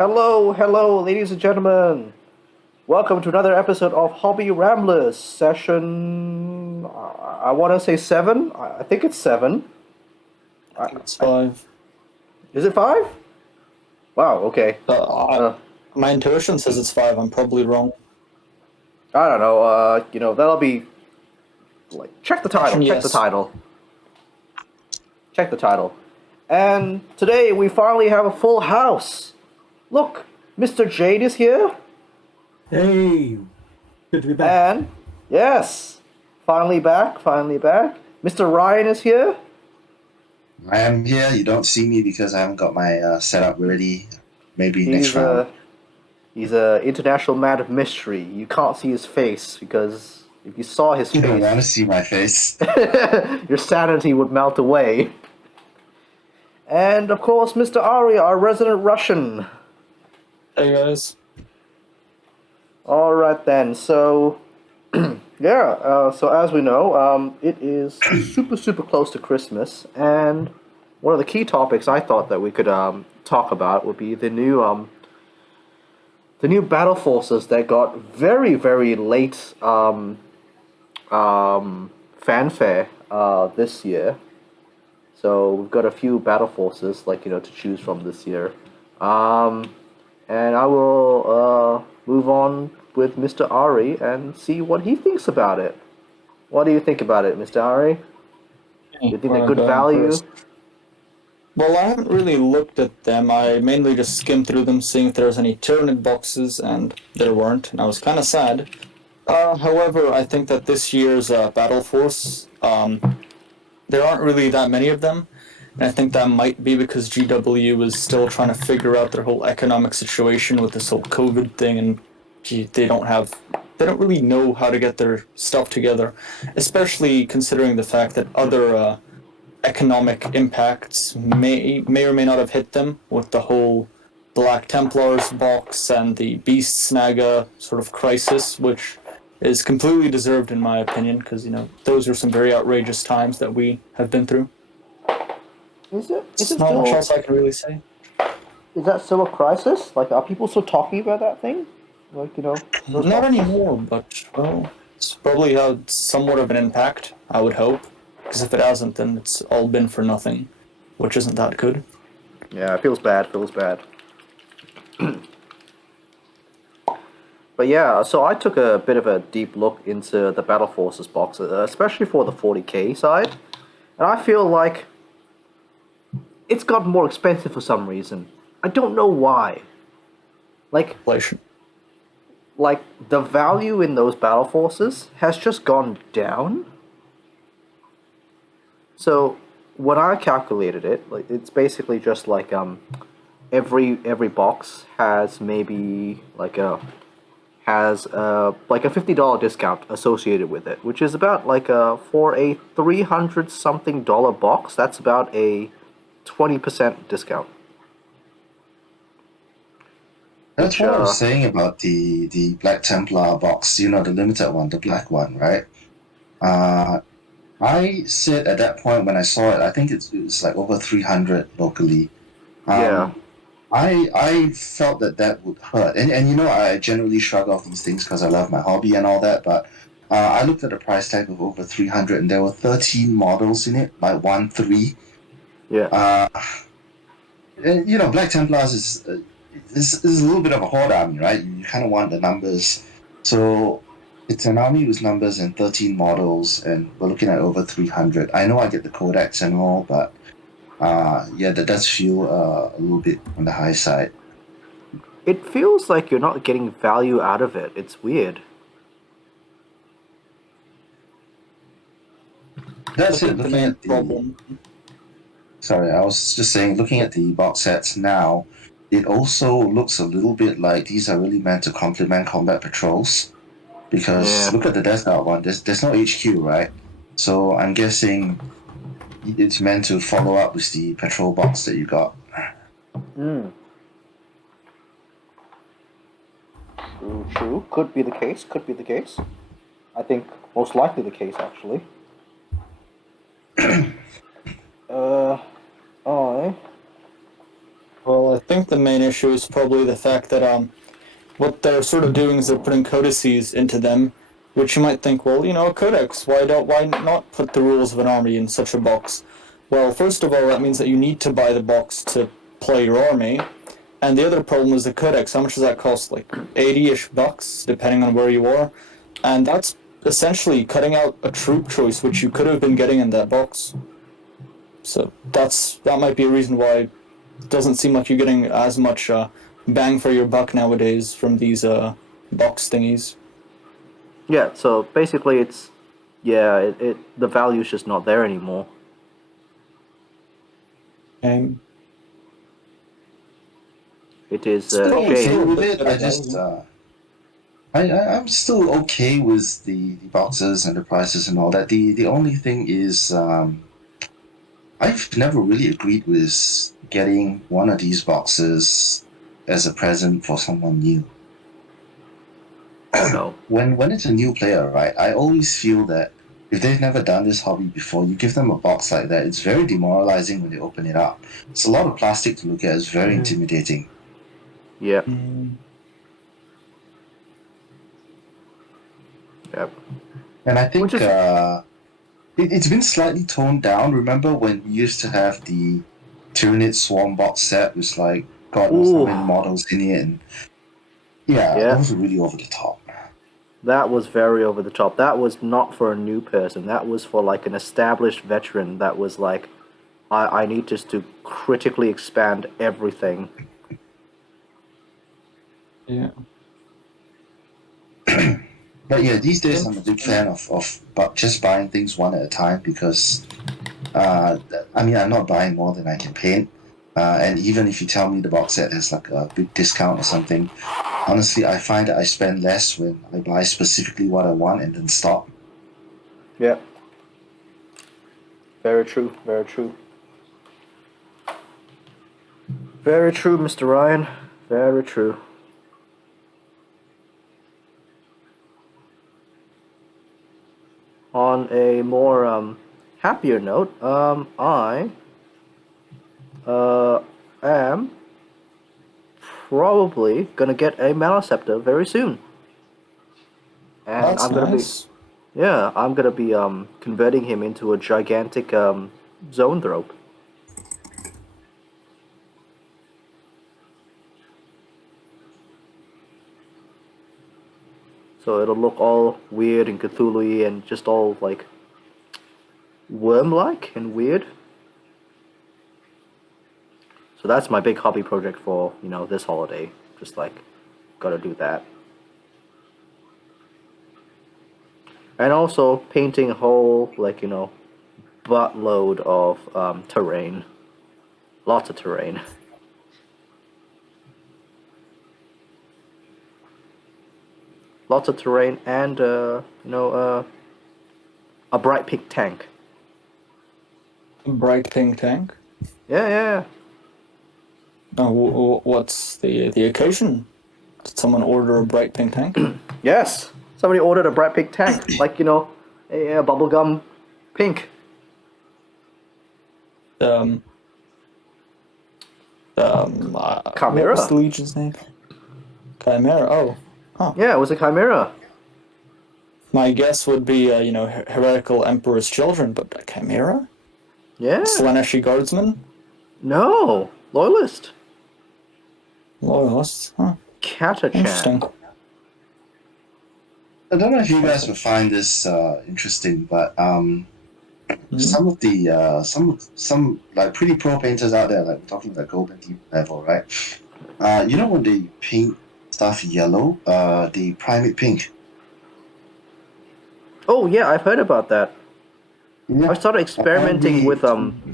Hello, hello, ladies and gentlemen. Welcome to another episode of Hobby Ramblers, session. I want to say seven. I think it's seven. It's I, five. is it five? Wow. Okay. Uh, Uh, my intuition says it's five. I'm probably wrong. I don't know. That'll be like check the title. Check the Yes. title. Check the title. And today we finally have a full house. Look, Mr. Jade is here, Hey, good to be back. and yes, finally back. Finally back. Mr. Ryan is here. I am here. You don't see me because I haven't got my setup ready. Maybe next He's round. a He's a international man of mystery. You can't see his face because if you saw his You don't want to face, see my face. your sanity would melt away. And of course, Mr. Ari, our resident Russian. Hey guys. All right then. So, yeah. So as we know, it is super close to Christmas, and one of the key topics I thought that we could talk about would be the new battle forces that got very late fanfare this year. So we've got a few battle forces to choose from this year, and I will move on with Mr. Ari and see what he thinks about it. What do you think about it, Mr. Ari? You think they're Wanna good go in value? first? Well, I haven't really looked at them. I mainly just skimmed through them, seeing if there was any Tyranid boxes, and there weren't, and I was kind of sad. However, I think that this year's Battle Force, there aren't really that many of them, and I think that might be because GW is still trying to figure out their whole economic situation with this whole COVID thing, and they don't really know how to get their stuff together, especially considering the fact that other economic impacts may or may not have hit them with the whole Black Templars box and the Beast Snaga sort of crisis, which is completely deserved in my opinion, because those are some very outrageous times that we have been through. Is it? Is There's it not much still? else I can really say. Is that still a crisis? Like, are people still talking about that thing? Those Not boxes. anymore, but well, it's probably had somewhat of an impact. I would hope, because if it hasn't, then it's all been for nothing, which isn't that good. Yeah, it feels bad. Feels bad. But yeah, so I took a bit of a deep look into the Battle Forces box, especially for the 40k side, and I feel like it's gotten more expensive for some reason. I don't know why. Like, Inflation. like the value in those battle forces has just gone down. So when I calculated it, like it's basically just like every box has maybe like a $50 discount associated with it, which is about for a $300 something box, that's about a 20% discount. That's Which what I was saying about the Black Templar box. You know, the limited one, the black one, right? Uh, I said at that point when I saw it, I think it's like over 300 locally. yeah. Um, I felt that would hurt, and I generally shrug off these things because I love my hobby and all that. But I looked at the price tag of over 300, and there were 13 models in it, like 1-3. Yeah. Uh, and, Black Templars is a little bit of a horde army, right? You kind of want the numbers, so it's an army with numbers and 13 models, and we're looking at over 300. I know I get the codex and all, but yeah, that does feel a little bit on the high side. It feels like you're not getting value out of it. It's weird. I That's it. think the Looking main at the problem. Sorry, I was just saying, looking at the box sets now, it also looks a little bit like these are really meant to complement combat patrols. Because Yeah. look at the Death Guard one. There's no HQ, right? So I'm guessing it's meant to follow up with the patrol box that you got. Mm. True, true. Could be the case. Could be the case. I think most likely the case, actually. Uh, I Well, I think the main issue is probably the fact that what they're sort of doing is they're putting codices into them, which you might think, well, a codex. Why not put the rules of an army in such a box? Well, first of all, that means that you need to buy the box to play your army. And the other problem is the codex. How much does that cost? Like 80-ish bucks, depending on where you are. And that's essentially cutting out a troop choice, which you could have been getting in that box. So that might be a reason why it doesn't seem like you're getting as much bang for your buck nowadays from these box thingies. Yeah, so basically the value is just not there anymore. And It is Still a okay shame. with it. I'm still okay with the boxes and the prices and all that. The only thing is, I've never really agreed with getting one of these boxes as a present for someone new. Oh no. When it's a new player, right? I always feel that if they've never done this hobby before, you give them a box like that, it's very demoralizing when they open it up. It's a lot of plastic to look at. It's very intimidating. Yeah. mm, Yep. And I think Which is it's been slightly toned down. Remember when we used to have the Tyranid Swarm box set with like God knows how many ooh, models in it, and yeah, yeah. those are really over the top. That was very over the top. That was not for a new person. That was for like an established veteran that was like, I need just to critically expand everything. yeah. But yeah, these days I'm a big fan of just buying things one at a time because I mean I'm not buying more than I can paint. And even if you tell me the box set has like a big discount or something, honestly I find that I spend less when I buy specifically what I want and then stop. Yeah. Very true. Very true. Very true, Mr. Ryan. Very true. On a more happier note, I am probably gonna get a Malaceptor very soon, and That's nice. I'm gonna be converting him into a gigantic Zoanthrope. So it'll look all weird and Cthulhu-y and just all like worm-like and weird. So that's my big hobby project for, this holiday. Just like, gotta do that. And also painting a whole, like, buttload of terrain. Lots of terrain. Lots of terrain and, a bright pink tank. Bright pink tank. Yeah. What's the occasion? Did someone order a bright pink tank? Yes! Somebody ordered a bright pink tank. Like, a bubblegum pink. What was the Chimera. Legion's name? Chimera. Oh, huh. Yeah, it was a Chimera. My guess would be, heretical Emperor's Children, but a Chimera? Yeah. Slaaneshi Guardsman? No. Loyalist. Loyalists? Huh. Katachan. Interesting. I don't know if you guys will find this interesting, but some of the some like pretty pro painters out there, like we're talking like golden deep level, right? When they paint stuff yellow, they prime it pink. Oh yeah, I've heard about that. Yeah. I started experimenting with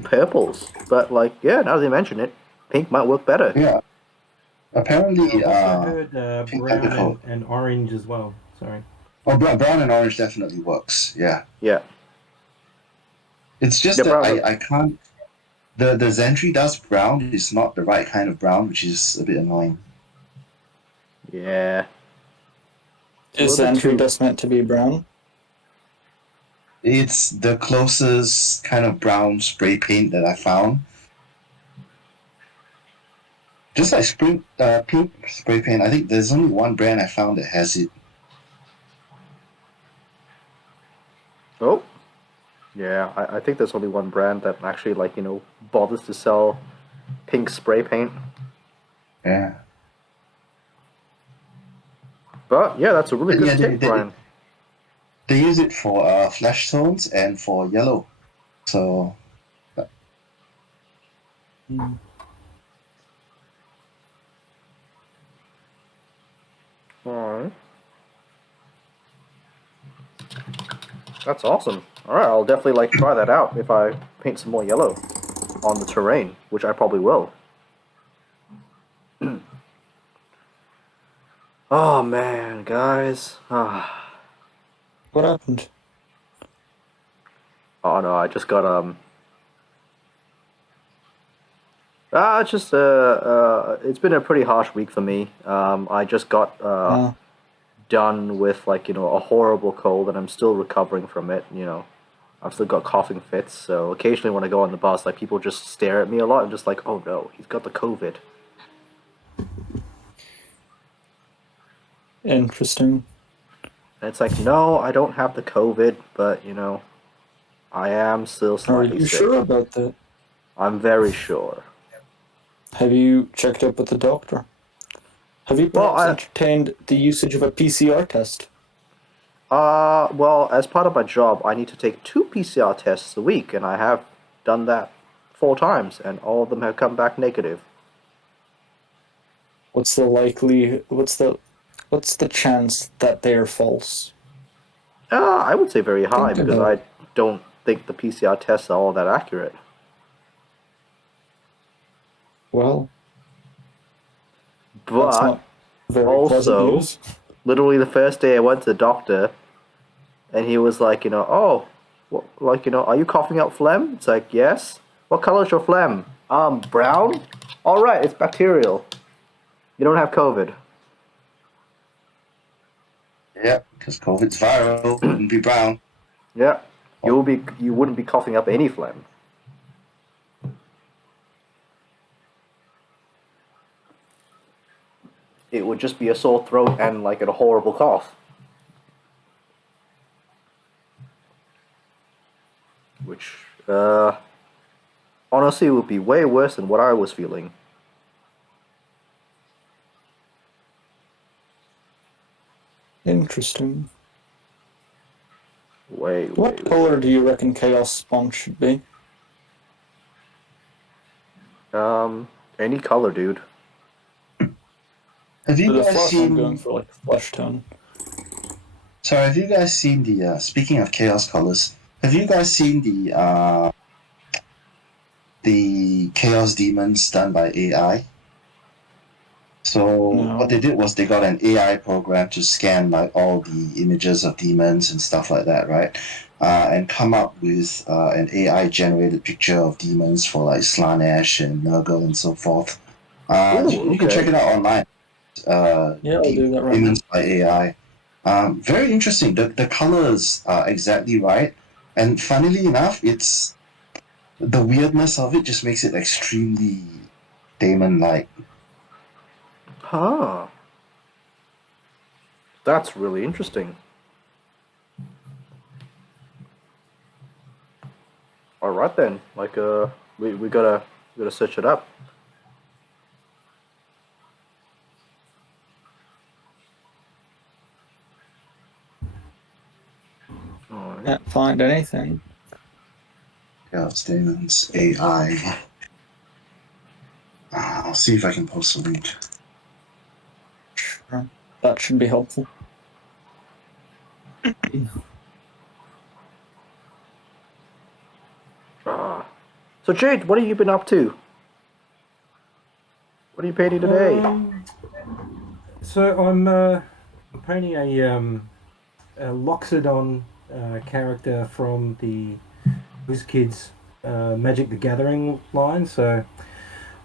purples, but now that they mention it, pink might work better. Yeah. Apparently, I also heard pink brown undercoat. and orange as well. Sorry. Oh, brown and orange definitely works. Yeah. Yeah. It's just Yeah, that brown. I can't. The Zentry does brown. It's not the right kind of brown, which is a bit annoying. Yeah. Is Zentry just meant to be brown? It's the closest kind of brown spray paint that I found. Just like pink spray paint, I think there's only one brand I found that has it. Oh, yeah. I think there's only one brand that actually bothers to sell pink spray paint. Yeah. But yeah, that's a really But good yeah, tip, Brian. they use it for flash tones and for yellow. So Mm. All right. That's awesome. All right, I'll definitely try that out if I paint some more yellow on the terrain, which I probably will. Oh man, guys. What happened? Oh no, I just got it's just it's been a pretty harsh week for me. I just got Uh, done with a horrible cold, and I'm still recovering from it. I've still got coughing fits, so occasionally when I go on the bus, people just stare at me a lot and just like, oh no, he's got the COVID. Interesting. And it's like, no, I don't have the COVID, but I am still Are slightly you sick. sure about that? I'm very sure. Have you checked up with the doctor? Have you Well, perhaps entertained the usage of a PCR test? well, as part of my job, I need to take 2 PCR tests a week, and I have done that 4 times, and all of them have come back negative. What's the chance that they are false? I would say very high Think because about I it. don't think the PCR tests are all that accurate. Well, that's But not very pleasant also, news. literally the first day I went to the doctor, and he was like, oh, are you coughing out phlegm? It's like, yes. What color is your phlegm? Brown? All right, it's bacterial. You don't have COVID. yeah, because COVID's viral, wouldn't be brown. Yeah, you wouldn't be coughing up any phlegm. It would just be a sore throat and a horrible cough. Which, honestly, would be way worse than what I was feeling. Interesting. Way, way, What color way. do you reckon Chaos Spawn should be? Any color, dude. Have For you the guys flush, I'm going seen? for like flesh tone. Sorry, have you guys seen the? Speaking of chaos colors, have you guys seen the chaos demons done by AI? So what they No. did was they got an AI program to scan like all the images of demons and stuff like that, right? And come up with an AI generated picture of demons for like Slanesh and Nurgle and so forth. Ooh, You can check okay. it out online. Yeah, I'll do that right now. Demons by AI. Very interesting. The colors are exactly right, and funnily enough, it's the weirdness of it just makes it extremely Damon-like. Huh. That's really interesting. All right then. We gotta search it up. All right. Can't find anything. Chaos Demons AI. I'll see if I can post a link. Sure. That should be helpful. So Jade, what have you been up to? What are you painting today? So I'm painting a Loxodon character from the WizKids Magic the Gathering line. So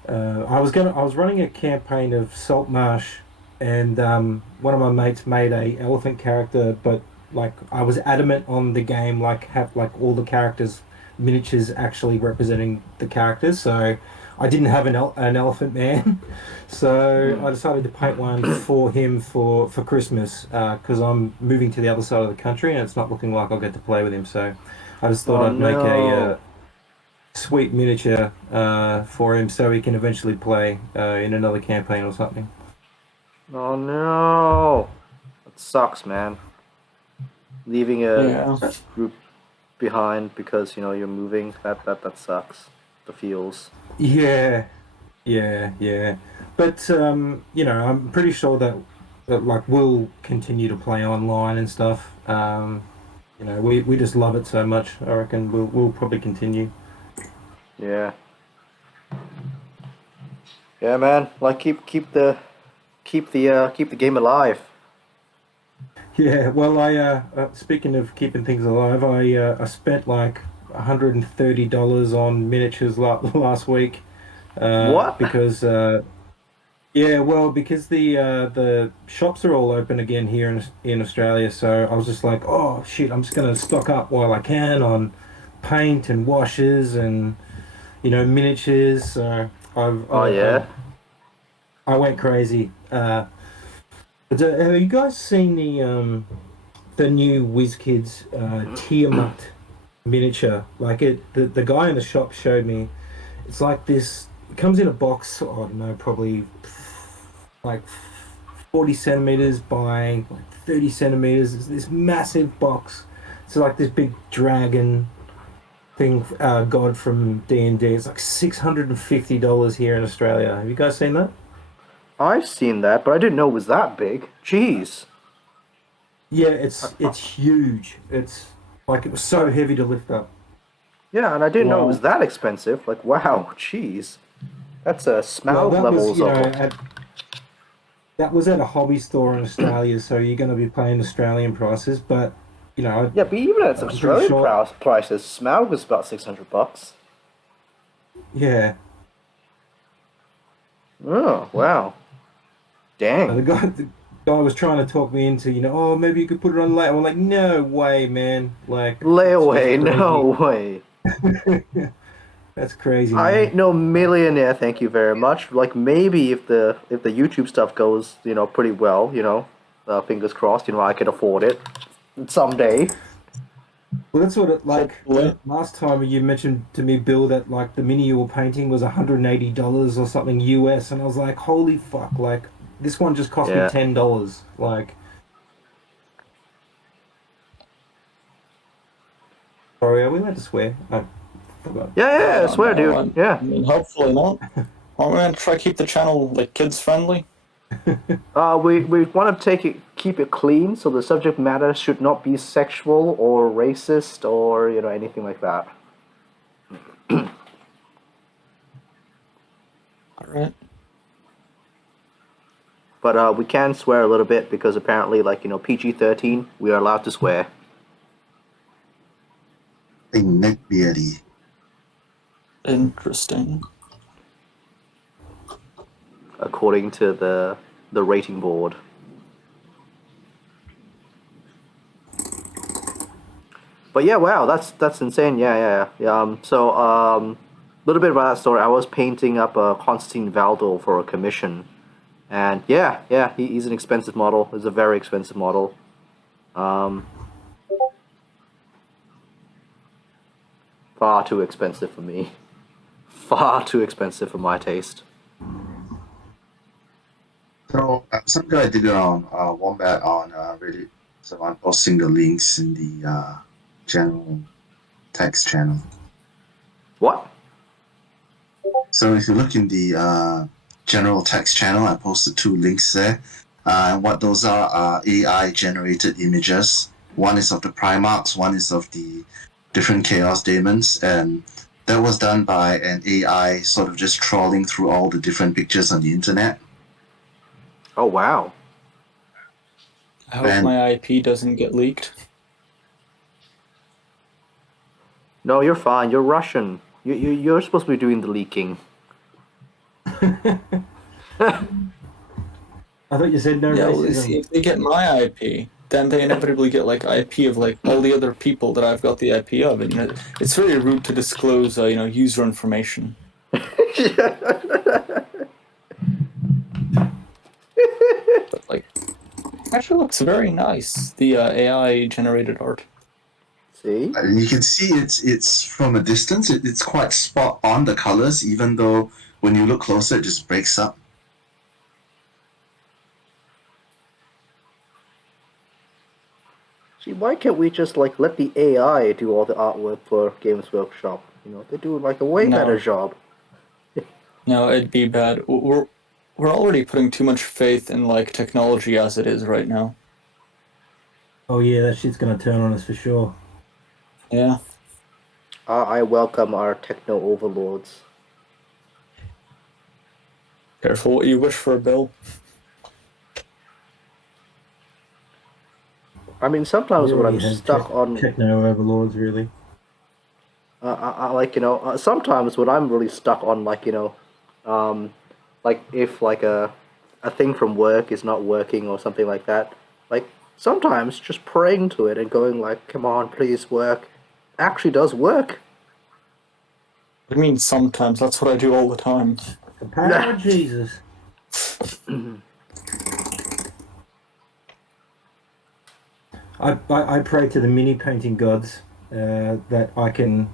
I was running a campaign of Saltmarsh, and one of my mates made a elephant character, but I was adamant on the game have all the characters miniatures actually representing the characters. So I didn't have an elephant man, so I decided to paint one for him for Christmas because I'm moving to the other side of the country and it's not looking like I'll get to play with him. So I just thought Oh I'd make a no. sweet miniature for him so he can eventually play in another campaign or something. Oh no. That sucks, man. Leaving a Yeah. group behind because you're moving. That sucks. The feels. Yeah, yeah. But I'm pretty sure that like we'll continue to play online and stuff. We just love it so much. I reckon we'll probably continue. Yeah. Yeah, man. Like keep the game alive. Yeah. Well, speaking of keeping things alive, I spent like $130 on miniatures last week What? because yeah, well, because the shops are all open again here in Australia, so I was just like, oh shit, I'm just gonna stock up while I can on paint and washes and miniatures. So Oh yeah. I went crazy. But, have you guys seen the new WizKids Tiamat miniature? Like the guy in the shop showed me. It's like this. It comes in a box. I don't know, probably like 40 centimeters by like 30 centimeters. It's this massive box. It's like this big dragon thing, god from D&D. It's like $650 here in Australia. Have you guys seen that? I've seen that, but I didn't know it was that big. Jeez. Yeah, Uh, it's huge. It's like it was so heavy to lift up. Yeah, and I didn't know it was Wow. that expensive. Like, wow, jeez. That's Well, Smaug levels of. that was at a hobby store in Australia, so you're going to be paying Australian prices. But Yeah, but even at I'm pretty Australian sure. prices, Smaug was about $600. Yeah, Oh, wow. Dang. the guy was trying to talk me into, oh, maybe you could put it on later. I'm like, no way, man. Like, that's just Layaway, no crazy. way. That's crazy, I man. ain't no millionaire, thank you very much. Like maybe if the YouTube stuff goes, pretty well, fingers crossed, I could afford it someday. Well, that's what it like. Hopefully. Last time you mentioned to me, Bill, that like the mini you were painting was $180 or something US, and I was like, holy fuck! Like this one just cost me Yeah. $10. Like, sorry, are we allowed to swear? I forgot. Yeah, I yeah, I don't swear, know. dude. Yeah. I mean, hopefully not. I'm gonna try to keep the channel like kids friendly. We want to keep it clean, so the subject matter should not be sexual or racist or anything like that. All right. But we can swear a little bit because apparently, like PG-13, we are allowed to swear Hey, Nick Beardy. Interesting. according to the rating board. But yeah, wow, that's insane. Yeah. So a little bit about that story. I was painting up a Constantine Valdo for a commission, and yeah, he's an expensive model. He's a very expensive model. Um, Far too expensive for me. Far too expensive for my taste. So some guy did it on Wombat on Reddit. So I'm posting the links in the general text channel. What? So if you look in the general text channel, I posted 2 links there. And what those are AI generated images. One is of the Primarchs, one is of the different Chaos Daemons, and that was done by an AI sort of just trawling through all the different pictures on the internet. Oh wow. I hope And my IP doesn't get leaked. No, you're fine. You're Russian. You're supposed to be doing the leaking. I thought you said no Yeah, well, you see, racism. if they get my IP, then they inevitably get like IP of like all the other people that I've got the IP of, and it's very rude to disclose, user information. But like, actually looks very nice. The AI generated art. See? You can see it's from a distance. It's quite spot on the colors, even though when you look closer, it just breaks up. See, why can't we just like let the AI do all the artwork for Games Workshop? You know, they do like a way better No, job. no, it'd be bad. We're already putting too much faith in like technology as it is right now. Oh yeah, that shit's gonna turn on us for sure. Yeah. I welcome our techno overlords. Careful what you wish for, Bill. I mean, We sometimes when already I'm have stuck on, techno overlords, really. like sometimes when I'm really stuck on um, like if like a thing from work is not working or something like that, like sometimes just praying to it and going like, "Come on, please work," actually does work. I mean, sometimes that's what I do all the time. The power of Jesus. I pray to the mini painting gods that I can,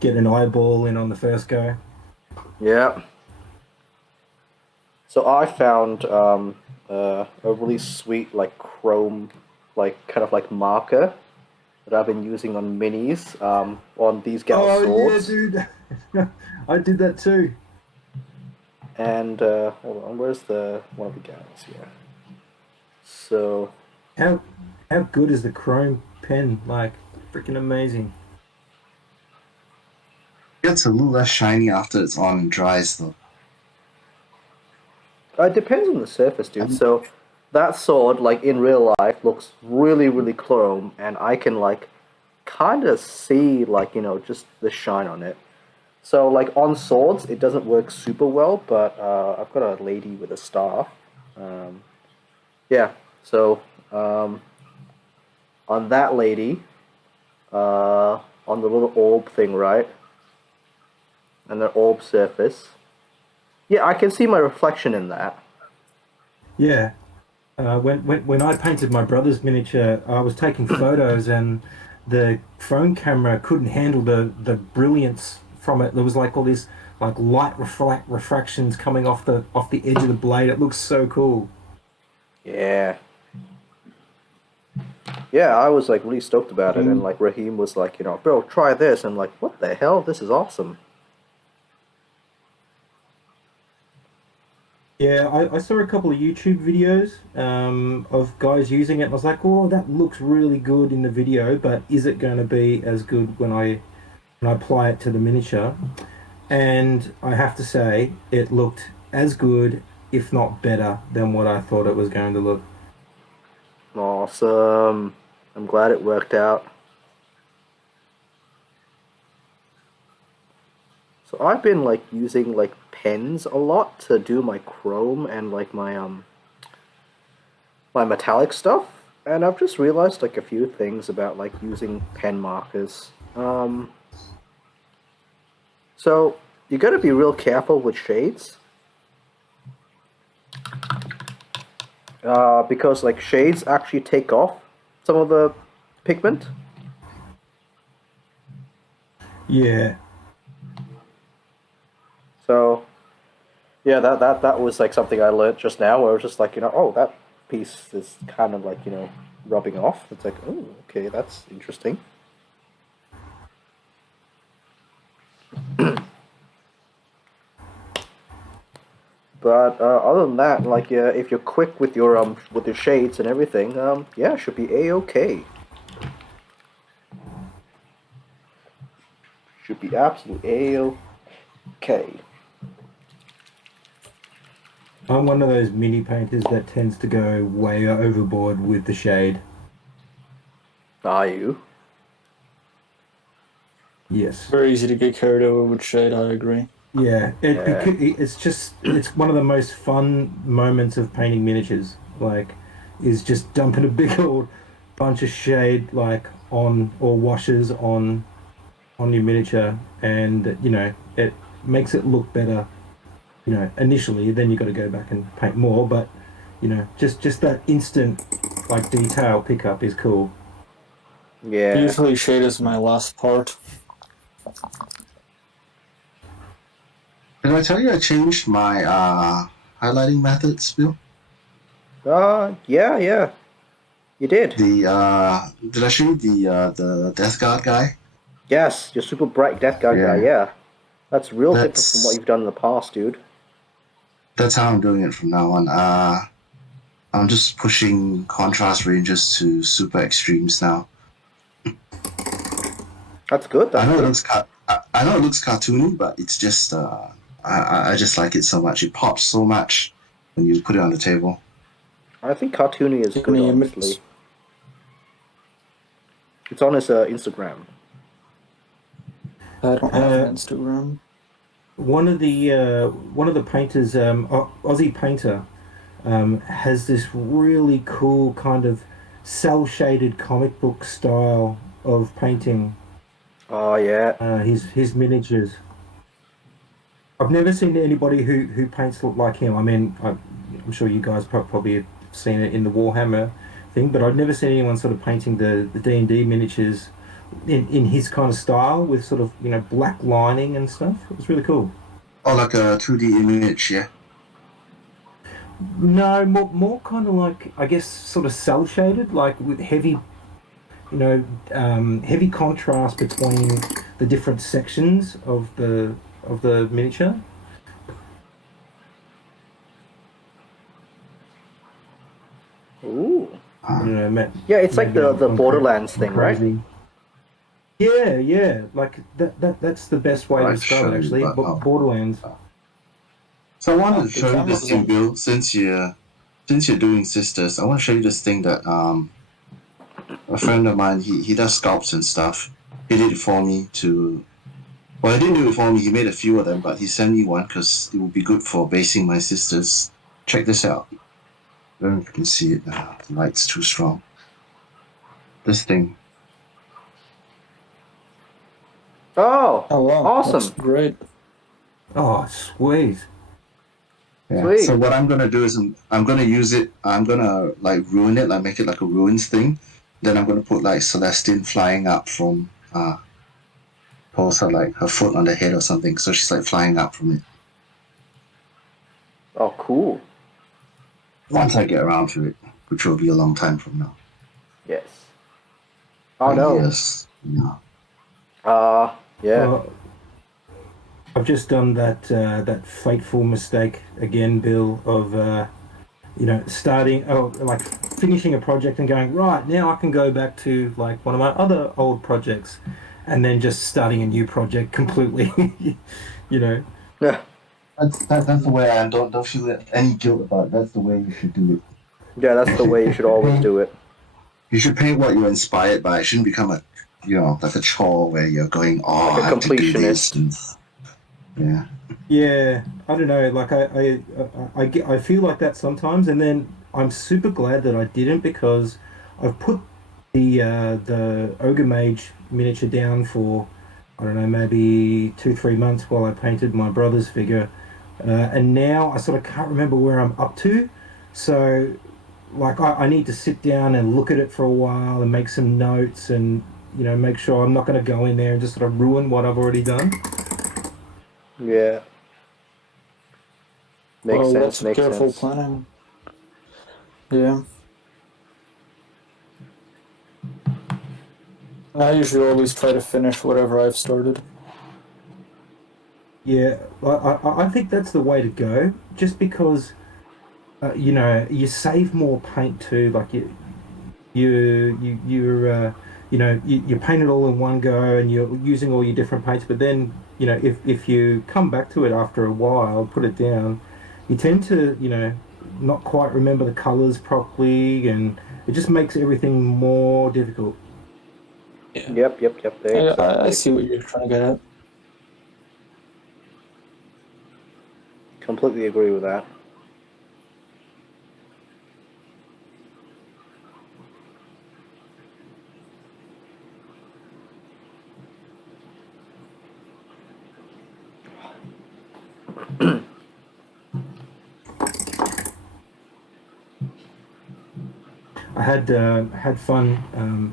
get an eyeball in on the first go. Yeah. So I found a really sweet like chrome, like kind of like marker that I've been using on minis on these gal Oh yeah, swords. dude. I did that too. And hold on, where's the one of the gals here? So How how good is the chrome pen? Like freaking amazing. It gets a little less shiny after it's on and dries, though. it depends on the surface, dude. Um, So that sword, like in real life, looks really, really chrome, and I can like kind of see like just the shine on it. So like on swords, it doesn't work super well, but I've got a lady with a staff. Um, yeah, so um, on that lady, on the little orb thing, right, and the orb surface, yeah, I can see my reflection in that. Yeah. When I painted my brother's miniature, I was taking photos and the phone camera couldn't handle the brilliance from it. There was like all these like light refractions coming off the edge of the blade. It looks so cool. Yeah, yeah, I was like really stoked about it, and Mm, like Raheem was like, bro, try this, and I'm like, what the hell? This is awesome. Yeah, I saw a couple of YouTube videos of guys using it, and I was like, oh, that looks really good in the video, but is it going to be as good when I apply it to the miniature? And I have to say, it looked as good, if not better, than what I thought it was going to look. Awesome. I'm glad it worked out. So I've been like using like pens a lot to do my chrome and like my metallic stuff, and I've just realized like a few things about like using pen markers. So you got to be real careful with shades, because like shades actually take off some of the pigment. Yeah, So yeah, that was like something I learned just now, where I was just like, oh, that piece is kind of like, rubbing off. It's like, oh, okay, that's interesting. But other than that, like, yeah, if you're quick with your shades and everything, yeah, should be a-okay. Should be absolutely a-okay. I'm one of those mini painters that tends to go way overboard with the shade. Are you? Yes. very easy to get carried over with shade, I agree. Yeah, Yeah. it's one of the most fun moments of painting miniatures. Like, is just dumping a big old bunch of shade like on or washes on your miniature, and makes it look better. Initially, then you got to go back and paint more. But just that instant like detail pickup is cool. Yeah. Usually shade is my last part. Did I tell you I changed my highlighting methods, Bill? Yeah. You did. Did I show you the Death Guard guy? Yes, your super bright Death Guard guy. Yeah. Yeah, that's real different from what That's you've done in the past, dude. that's how I'm doing it from now on. I'm just pushing contrast ranges to super extremes now. That's good. I That's know it good. looks I know it looks cartoony, but it's just I just like it so much. It pops so much when you put it on the table. I think cartoony is good, Any honestly. images? It's on his Instagram. I don't have an Uh, Instagram. one of the painters, Aussie painter, has this really cool kind of cell shaded comic book style of painting. Oh yeah. His miniatures. I've never seen anybody who paints look like him. I mean, I'm sure you guys probably have seen it in the Warhammer thing, but I've never seen anyone sort of painting the D&D miniatures in his kind of style with sort of black lining and stuff. It was really cool. Or like a 2D image, yeah. No, more kind of like I guess sort of cell shaded, like with heavy contrast between the different sections of the miniature. Ooh. I don't Uh, know, Yeah, it's like maybe the Borderlands I'm thing, right? crazy. Yeah, like that's the best way I to like to describe show it you, actually. but Borderlands. so I wanted Oh, to the show you this camera's thing, on. Bill. Since you're doing sisters, I want to show you this thing that a friend of mine he does sculpts and stuff. He did it for me to. Well, he didn't do it for me. He made a few of them, but he sent me one because it would be good for basing my sisters. Check this out. I don't know if you can see it. The light's too strong. This thing. Oh, Oh wow, looks awesome. great. Oh, sweet. Yeah. So Sweet. what I'm gonna do is I'm gonna use it. I'm gonna like ruin it, like make it like a ruins thing. Then I'm gonna put like Celestine flying up from pulls her like her foot on the head or something, so she's like flying up from it. Oh, cool. Once I get around to it, which will be a long time from now, Yes. Oh like no. years. Uh, yeah. Well, I've just done that fateful mistake again, Bill, of starting like finishing a project and going right now I can go back to like one of my other old projects, and then just starting a new project completely. you know. Yeah. That's the way I am. Don't feel any guilt about it. That's the way you should do it. Yeah, that's the way you You should should always paint. do it. You should paint what you're inspired by. It shouldn't become like a chore where you're going, oh, Like a I have to do this. completionist. And, yeah. Yeah, I don't know. Like I feel like that sometimes, and then I'm super glad that I didn't because I've put the ogre mage miniature down for I don't know maybe 2-3 months while I painted my brother's figure, and now I sort of can't remember where I'm up to. So like I need to sit down and look at it for a while and make some notes and make sure I'm not going to go in there and just sort of ruin what I've already done. Yeah. Makes Well, sense. lots of Makes careful sense. planning. Yeah. I usually always try to finish whatever I've started. Yeah, I think that's the way to go. Just because you save more paint too. Like you paint it all in one go, and you're using all your different paints. But then if you come back to it after a while, put it down, you tend to not quite remember the colors properly, and it just makes everything more difficult. Yeah. Yep. I Exactly. see what you're trying to get at. Completely agree with that. I had fun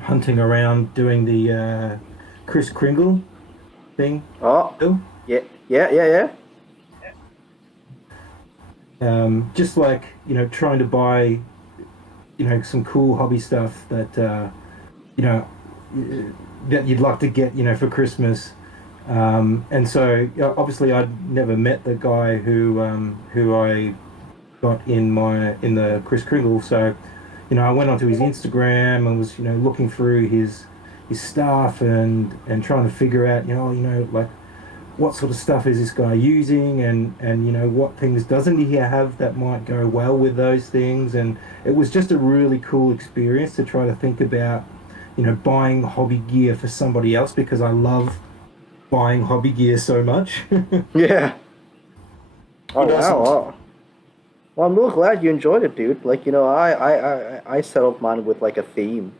hunting around doing the Kris Kringle thing. Oh, Bill. yeah, yeah, yeah, yeah. Just like trying to buy some cool hobby stuff that you know that you'd like to get for Christmas. And so obviously I'd never met the guy who I got in the Kris Kringle. So I went onto his Instagram and was looking through his stuff and trying to figure out like what sort of stuff is this guy using, and what things doesn't he have that might go well with those things. And it was just a really cool experience to try to think about buying hobby gear for somebody else, because I love buying hobby gear so much. Yeah. Who Oh wow. doesn't? Oh. Well, I'm real glad you enjoyed it, dude. Like, I set up mine with like a theme.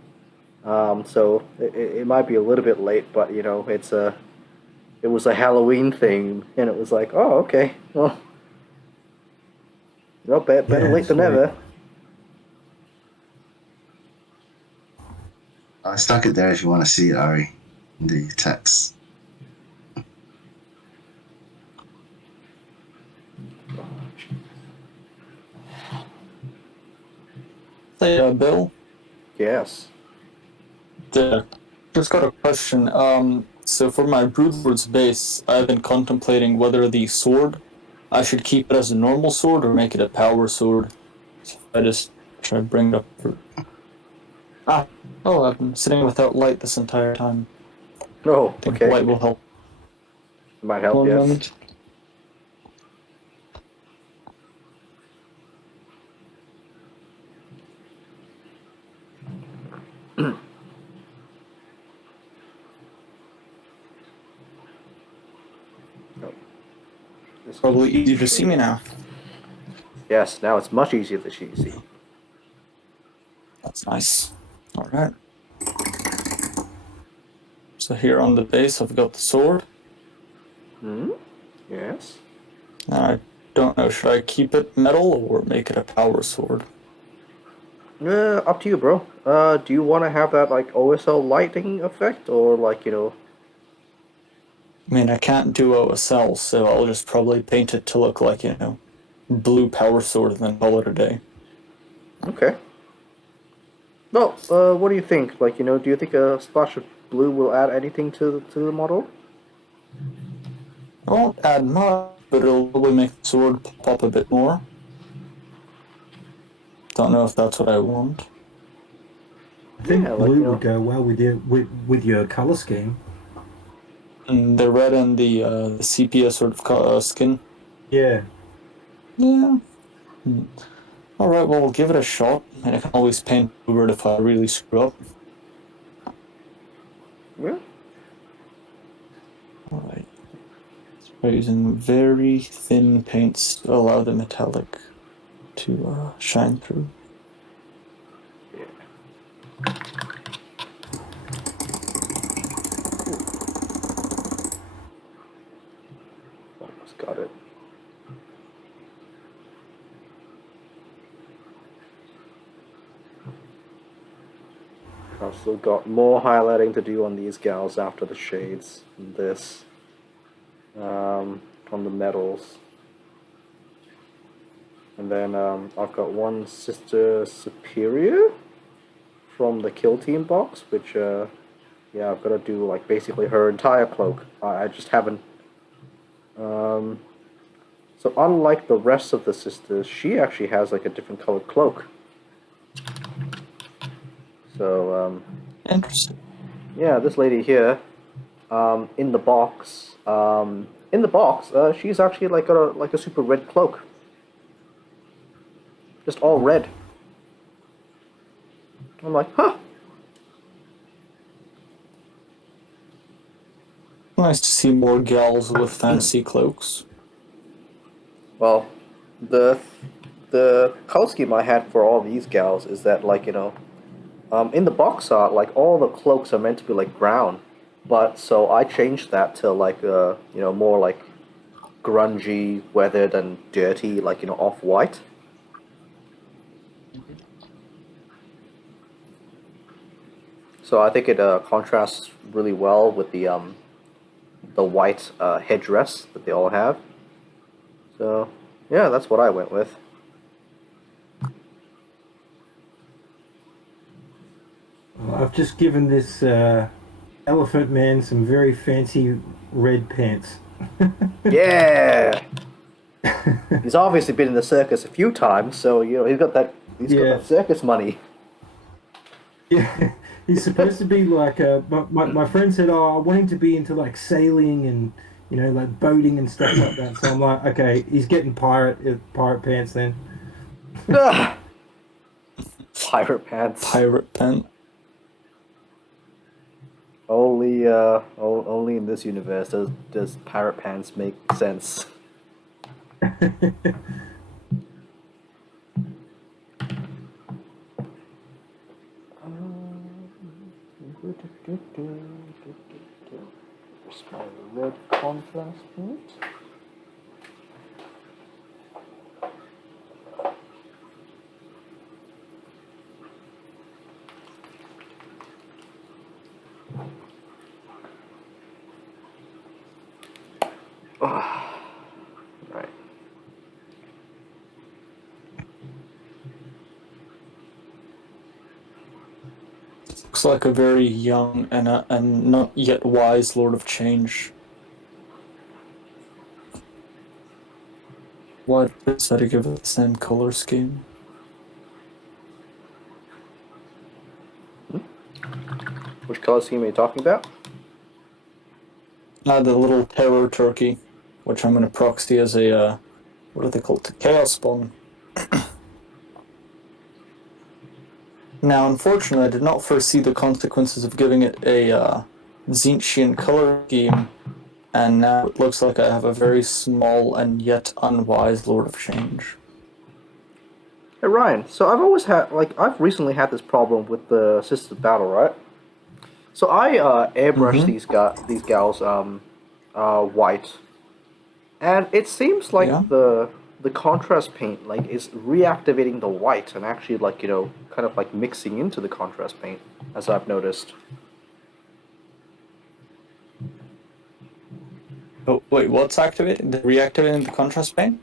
So it might be a little bit late, but it was a Halloween theme, and it was like, oh, okay. Well, better Yeah, late than sweet. never. I stuck it there if you want to see it, Ari, in the text. Hey, Bill. Yes. Yeah. Just got a question. So for my Broodlord's base, I've been contemplating whether the sword, I should keep it as a normal sword or make it a power sword. So I just try to bring it up for... Oh, I've been sitting without light this entire time. Oh, I think okay. light will help. Might help. One Yes. moment. This Probably keeps easier to see me shading. now. Yes. Now it's much easier to see. That's nice. Alright. So here on the base, I've got the sword. Hmm. Yes. I don't know, should I keep it metal or make it a power sword? Up to you, bro. Do you want to have that like OSL lighting effect, or like I mean, I can't do OSL, so I'll just probably paint it to look like, blue power sword and then call it a day. Okay. Well, what do you think? Like, do you think a splash of blue will add anything to the model? I won't add much, but it'll probably make the sword pop up a bit more. Don't know if that's what I want. I Yeah, think like blue would go well with your color scheme. And the red and the sepia sort of skin. Yeah. Yeah. Alright, well, we'll give it a shot. And I can always paint over it if I really screw up. yeah. Alright. We're using very thin paints to allow the metallic to shine through. Almost got it. I've still got more highlighting to do on these gals after the shades and this. On the metals. And then I've got one Sister Superior from the Kill Team box, which yeah, I've got to do like basically her entire cloak. I just haven't. So unlike the rest of the sisters, she actually has like a different colored cloak. So Interesting. yeah, this lady here, in the box, she's actually like got a super red cloak, just all red. I'm like, huh. Nice to see more gals with fancy cloaks. Well, the the color scheme I had for all these gals is that like in the box art like all the cloaks are meant to be like brown, but so I changed that to like more like grungy, weathered, and dirty, like off white. So I think it contrasts really well with the white headdress that they all have. So yeah, that's what I went with. Well, I've just given this elephant man some very fancy red pants. Yeah, he's obviously been in the circus a few times, so he's got that Yeah. circus money. Yeah, he's supposed to be like my friend said, oh, I want him to be into like sailing and like boating and stuff like that. So I'm like, okay, he's getting pirate pants then. Ah, pirate pants. Pirate pen. Only in this universe does pirate pants make sense. Where's my red contrast paint? Right. Looks like a very young and not yet wise Lord of Change. Why decided to give it the same color scheme? Which color scheme are you talking about? The little terror turkey, which I'm going to proxy as a, what are they called? Chaos Spawn. Now, unfortunately, I did not foresee the consequences of giving it a Zinchian color scheme, and now it looks like I have a very small and yet unwise Lord of Change. Hey Ryan, so I've recently had this problem with the assisted battle, right? So I airbrushed these gals white, and it seems like Yeah. the contrast paint is reactivating the white and actually kind of like mixing into the contrast paint, as I've noticed. Oh, wait, what's reactivating the contrast paint?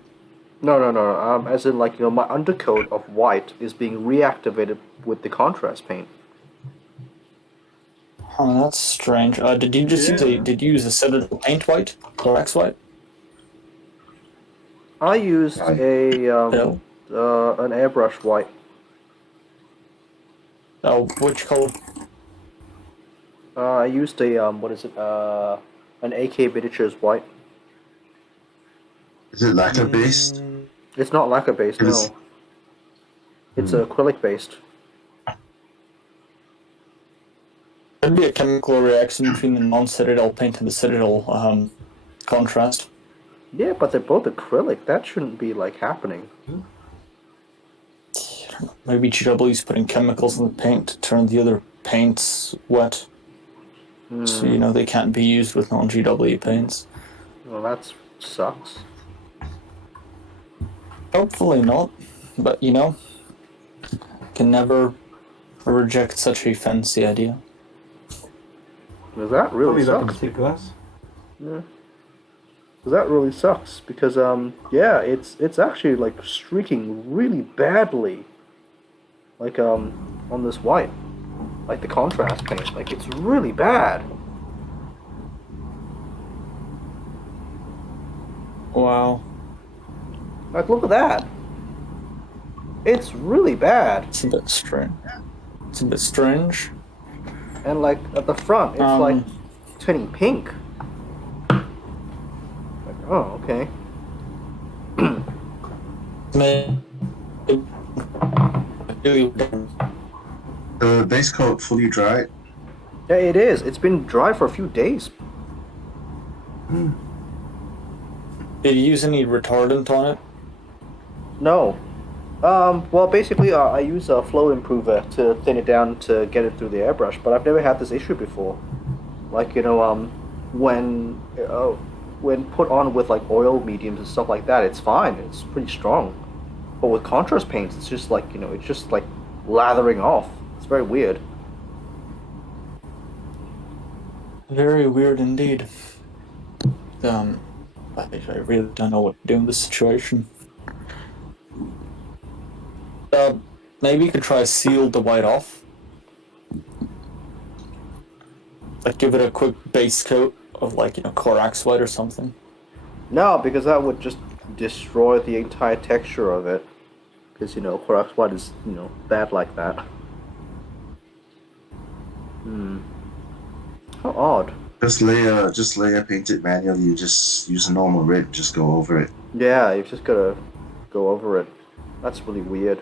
No. As in my undercoat of white is being reactivated with the contrast paint. Oh, that's strange. Did you just did you use a Citadel paint white or X white? I used Right. an airbrush white. Oh, which color? I used a what is it? An AK miniatures white. Is it lacquer based? It's not lacquer based, It is- no. It's acrylic based. There'd be a chemical reaction between the non-Citadel paint and the Citadel contrast. Yeah, but they're both acrylic. That shouldn't be happening. Maybe GW's putting chemicals in the paint to turn the other paints wet. So, they can't be used with non-GW paints. Well, that sucks. Hopefully not, but can never reject such a fancy idea. Because that really Probably back in sucks. thick glass. Yeah. Because that really sucks. Because yeah, it's actually streaking really badly. On this white. The contrast paint. It's really bad. Wow. Look at that. It's really bad. It's a bit strange. It's a bit strange. And at the front, it's turning pink. Oh, okay. The base coat fully dried. Yeah, it is. It's been dry for a few days. Did you use any retardant on it? No. Well, basically, I use a flow improver to thin it down to get it through the airbrush, but I've never had this issue before. When put on with oil mediums and stuff like that, it's fine. It's pretty strong. But with contrast paints, it's just it's just lathering off. It's very weird. very weird indeed. Um, I really don't know what to do in this situation. Maybe you could try seal the white off. Like give it a quick base coat of like, Corax white or something. No, because that would just destroy the entire texture of it. Because, Horax White is, bad like that. How odd. Just layer paint it manually. You just use a normal rig. Just go over it. Yeah, you've just gotta go over it. That's really weird.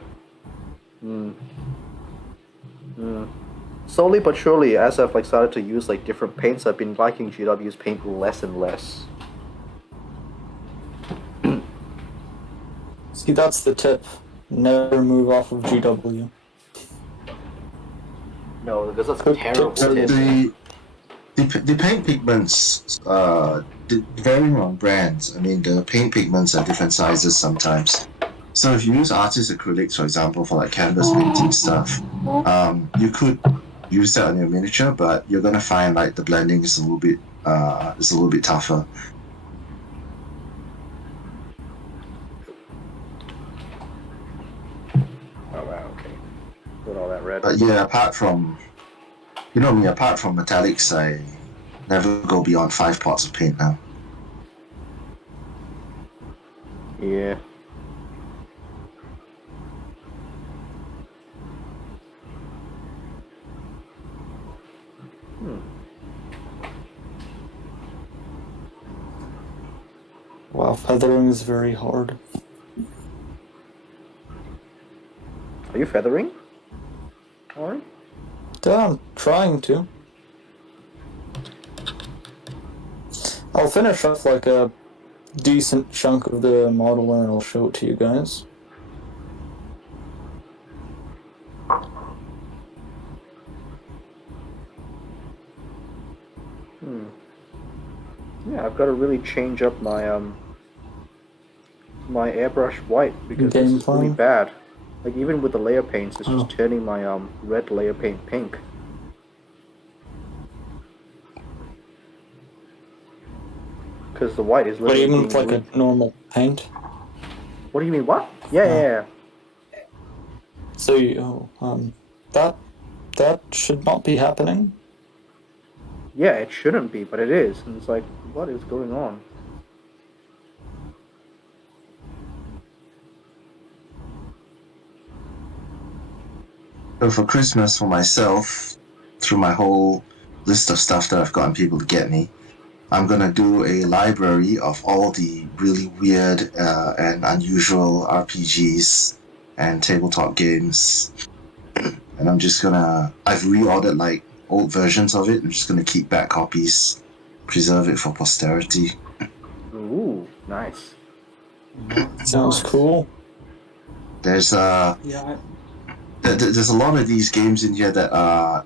Slowly but surely, as I've started to use different paints, I've been liking GW's paint less and less. See, that's the tip. Never move off of GW. No, because that's a terrible tip. The paint pigments varying on brands. I mean, the paint pigments are different sizes sometimes. So if you use artist acrylics, for example, for canvas painting stuff, you could use that on your miniature, but you're gonna find the blending is a little bit tougher. Oh wow, okay. Put all that red. But yeah, apart from metallics, I never go beyond 5 pots of paint now. Yeah. Wow, feathering is very hard. Are you feathering? Alright. Yeah, I'm trying to. I'll finish off a decent chunk of the model and I'll show it to you guys. Yeah, I've got to really change up my my airbrush white because this is really bad. Even with the layer paints, it's just turning my red layer paint pink. Because the white is But literally even being with a normal paint. What do you mean? What? Yeah. So that should not be happening. Yeah, it shouldn't be, but it is. And it's what is going on? So for Christmas, for myself, through my whole list of stuff that I've gotten people to get me, I'm gonna do a library of all the really weird and unusual RPGs and tabletop games, and I've reordered old versions of it. I'm just gonna keep back copies, preserve it for posterity. Ooh, nice. Sounds cool. There's there's a lot of these games in here that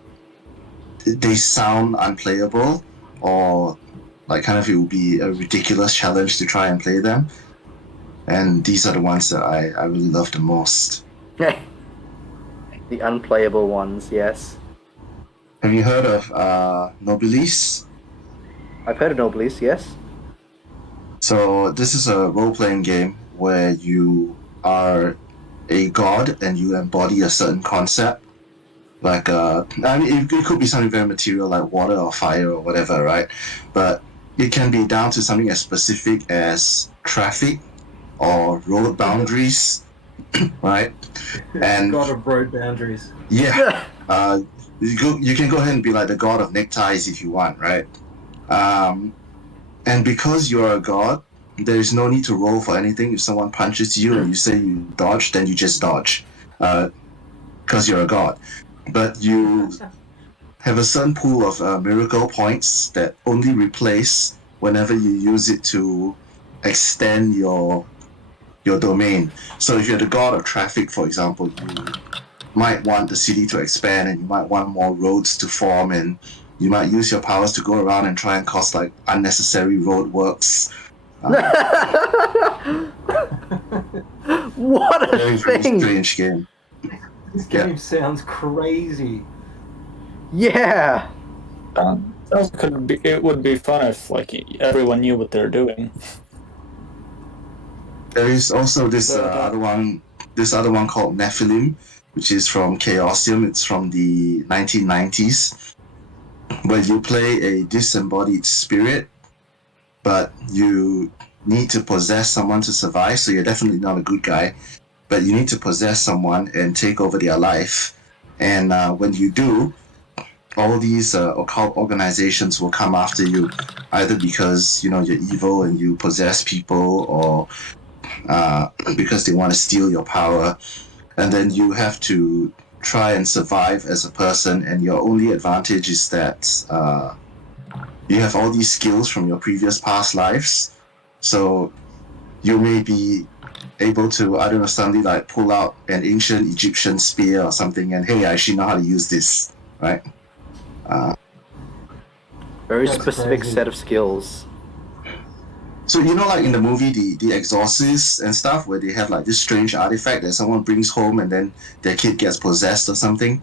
they sound unplayable, or it would be a ridiculous challenge to try and play them. And these are the ones that I really love the most. The unplayable ones, yes. Have you heard of Nobilis? I've heard of Nobilis, yes. So this is a role-playing game where you are a god and you embody a certain concept. It could be something very material like water or fire or whatever, right? But it can be down to something as specific as traffic or road boundaries, right? And God of road boundaries. yeah, you can go ahead and be the god of neckties if you want, right? And because you're a god, there is no need to roll for anything. If someone punches you and you say you dodge, then you just dodge, because you're a god. But you have a certain pool of miracle points that only replace whenever you use it to extend your domain. So if you're the god of traffic, for example, you might want the city to expand and you might want more roads to form, and you might use your powers to go around and try and cause unnecessary road works. What a very thing! Strange game. This game sounds crazy. Yeah. Sounds like it would be fun if like everyone knew what they're doing. There is also this But, other one called Nephilim, which is from Chaosium. It's from the 1990s, where you play a disembodied spirit, but you need to possess someone to survive. So you're definitely not a good guy, but you need to possess someone and take over their life. And when you do, all these occult organizations will come after you, either because you're evil and you possess people, or because they want to steal your power. And then you have to try and survive as a person, and your only advantage is that you have all these skills from your previous past lives. So you may be able to, I don't know, suddenly like pull out an ancient Egyptian spear or something, and hey, I actually know how to use this, right? Very That's specific crazy. set of skills. So like in the movie the Exorcist and stuff, where they have like this strange artifact that someone brings home and then their kid gets possessed or something.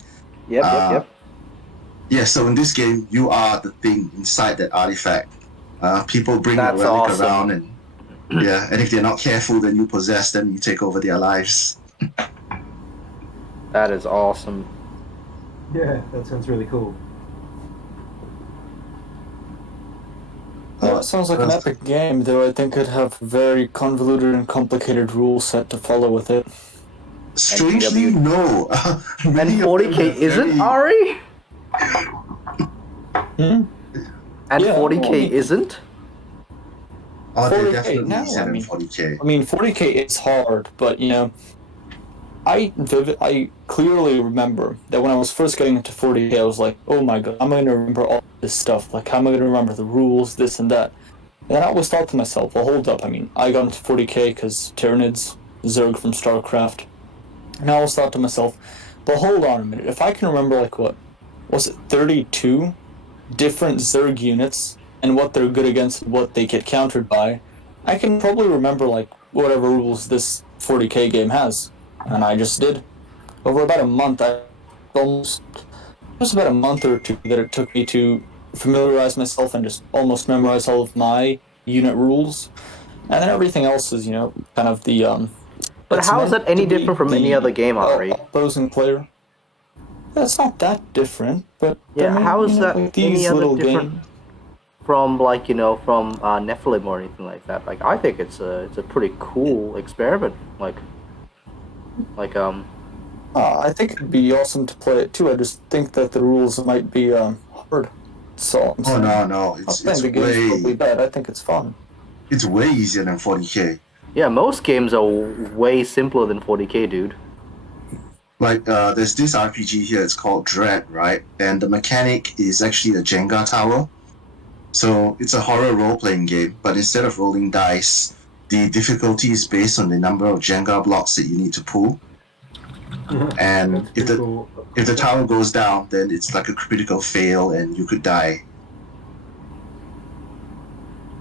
Yep. Yeah, so in this game you are the thing inside that artifact. People bring the That's relic awesome. around, and yeah, and if they're not careful, then you possess them, you take over their lives. That is awesome. Yeah, that sounds really cool. yeah, it sounds like an epic game, though I think it'd have a very convoluted and complicated rule set to follow with it. Strangely, NGW. no. And Many of them 40k have isn't very- Ari? Hmm? And Yeah, 40k well, I mean- isn't? Oh, they're 40K, definitely no, easier I than mean- 40k. I mean, 40k is hard, but I clearly remember that when I was first getting into 40k, I was like, oh my god, I'm going to remember all this stuff. Like, how am I going to remember the rules, this and that? And I always thought to myself, well, hold up. I mean, I got into 40k because Tyranids, Zerg from StarCraft. And I always thought to myself, but hold on a minute. If I can remember, like, what was it, 32 different Zerg units and what they're good against and what they get countered by, I can probably remember, like, whatever rules this 40k game has. And I just did. Over about a month, it was about a month or two that it took me to familiarize myself and just almost memorize all of my unit rules. And then everything else is, kind of the But it's how is meant that any to be different from any the other game, Ari? opposing player. Yeah, it's not that different, but Yeah, I mean, how is that like any these other little different games? from from Nephilim or anything like that? Like, I think it's a pretty cool experiment. I think it'd be awesome to play it too. I just think that the rules might be hard. That's all I'm Oh saying. no, I'm saying the game's probably bad. I think it's fun. it's way easier than 40k. Yeah, most games are way simpler than 40k, dude. Like there's this RPG here. It's called Dread, right? And the mechanic is actually a Jenga tower. So it's a horror role-playing game, but instead of rolling dice, the difficulty is based on the number of Jenga blocks that you need to pull. And That's pretty cool. if the tower goes down, then it's like a critical fail, and you could die.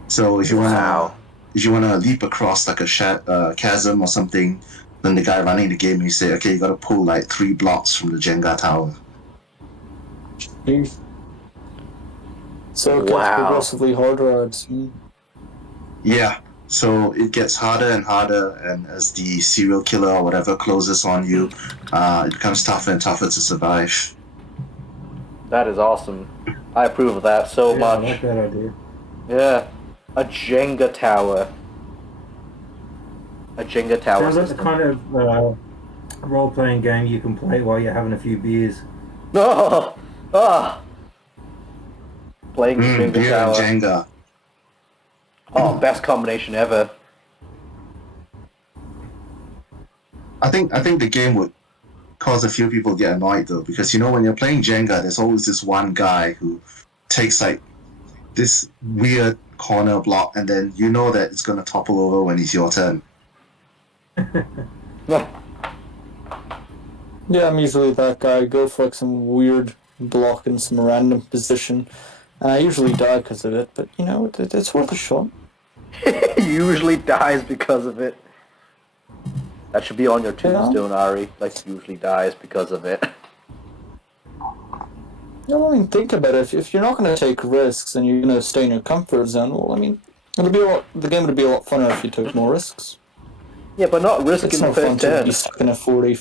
So if you Wow. wanna leap across like a chasm or something, then the guy running the game, you say, okay, you gotta pull like 3 blocks from the Jenga tower. Jeez. So it gets Wow. progressively harder, I'd say. Yeah. So it gets harder and harder, and as the serial killer or whatever closes on you, it becomes tougher and tougher to survive. That is awesome. I approve of that so Yeah, I much. like that idea. Yeah. A Jenga tower. A Jenga tower Sounds like the system. kind of role-playing game you can play while you're having a few beers. Oh! Ah! Playing the Jenga Beer tower. and Jenga. Oh, best combination ever. I think the game would cause a few people to get annoyed though, because when you're playing Jenga, there's always this one guy who takes like this weird corner block, and then you know that it's gonna topple over when it's your turn. Yeah, I'm usually that guy. Go for like some weird block in some random position, and I usually die because of it. But it's worth a shot. He usually dies because of it. That should be on your tombstone, Ari. Like, usually dies because of it. No, I mean, think about it. If you're not going to take risks and you're going to stay in your comfort zone, well, I mean, the game would be a lot funner if you took more risks. Yeah, but not risk It's in the no fun first to be turn. stuck in a 40.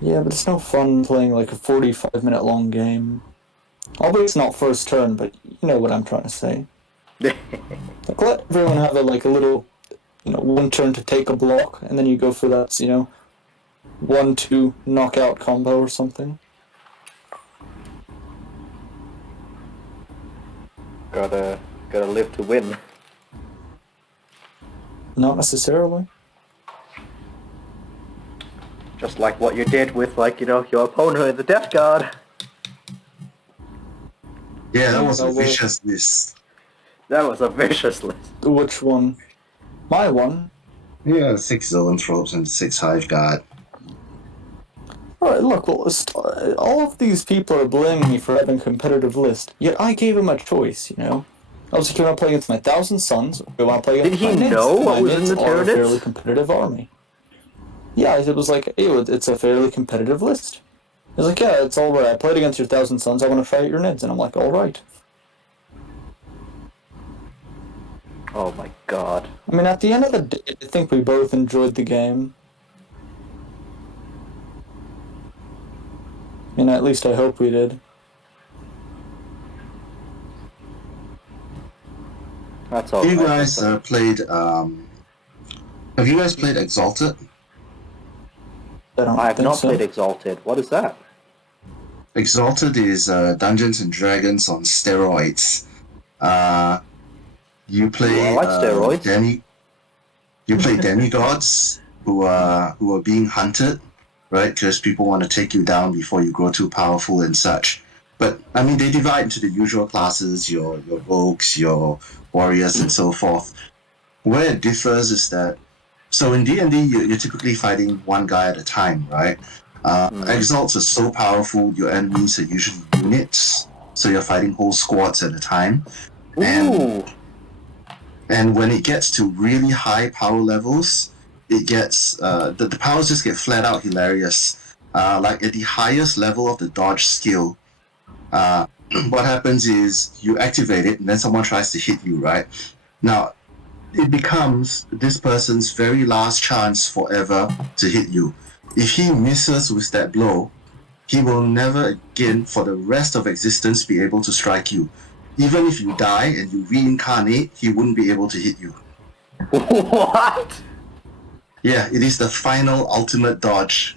Yeah, but it's no fun playing like a 45-minute long game. Although it's not first turn, but you know what I'm trying to say. Like, let everyone have a little, one turn to take a block, and then you go for that, 1-2 knockout combo or something. gotta live to win. Not necessarily. Just like what you did with, your opponent in the Death Guard. Yeah, that was a well- vicious list. That was a vicious list. Which one? My one. Yeah, 6 Zoanthropes and 6 Hive Guard. Alright, look, well, all of these people are blaming me for having a competitive list, yet I gave him a choice, I was like, do you want to play against my 1,000 Suns, or do you want to play against Did he my Nids? know what My was in Nids the are a fairly Tyranids? competitive army. Yeah, it was like, hey, it's a fairly competitive list. He was like, yeah, it's alright, I played against your 1,000 Suns, I want to try out your Nids, and I'm like, alright. Oh my god. I mean, at the end of the day, I think we both enjoyed the game. I mean, at least I hope we did. That's all. You right, guys that's all right. played. Have you guys played Exalted? I don't I have think not so. played Exalted. What is that? Exalted is Dungeons and Dragons on steroids. You play. Ooh, I like steroids. You play demigods who are being hunted, right? Because people want to take you down before you grow too powerful and such. But I mean, they divide into the usual classes: your rogues, your warriors, and so forth. Where it differs is that, so in D&D, you're typically fighting one guy at a time, right? Exalts are so powerful, your enemies are usually units, so you're fighting whole squads at a time. Ooh. And when it gets to really high power levels, it gets the powers just get flat out hilarious. Like at the highest level of the dodge skill, what happens is you activate it, and then someone tries to hit you, right? Now it becomes this person's very last chance forever to hit you. If he misses with that blow, he will never again for the rest of existence be able to strike you. Even if you die and you reincarnate, he wouldn't be able to hit you. What? Yeah, it is the final ultimate dodge.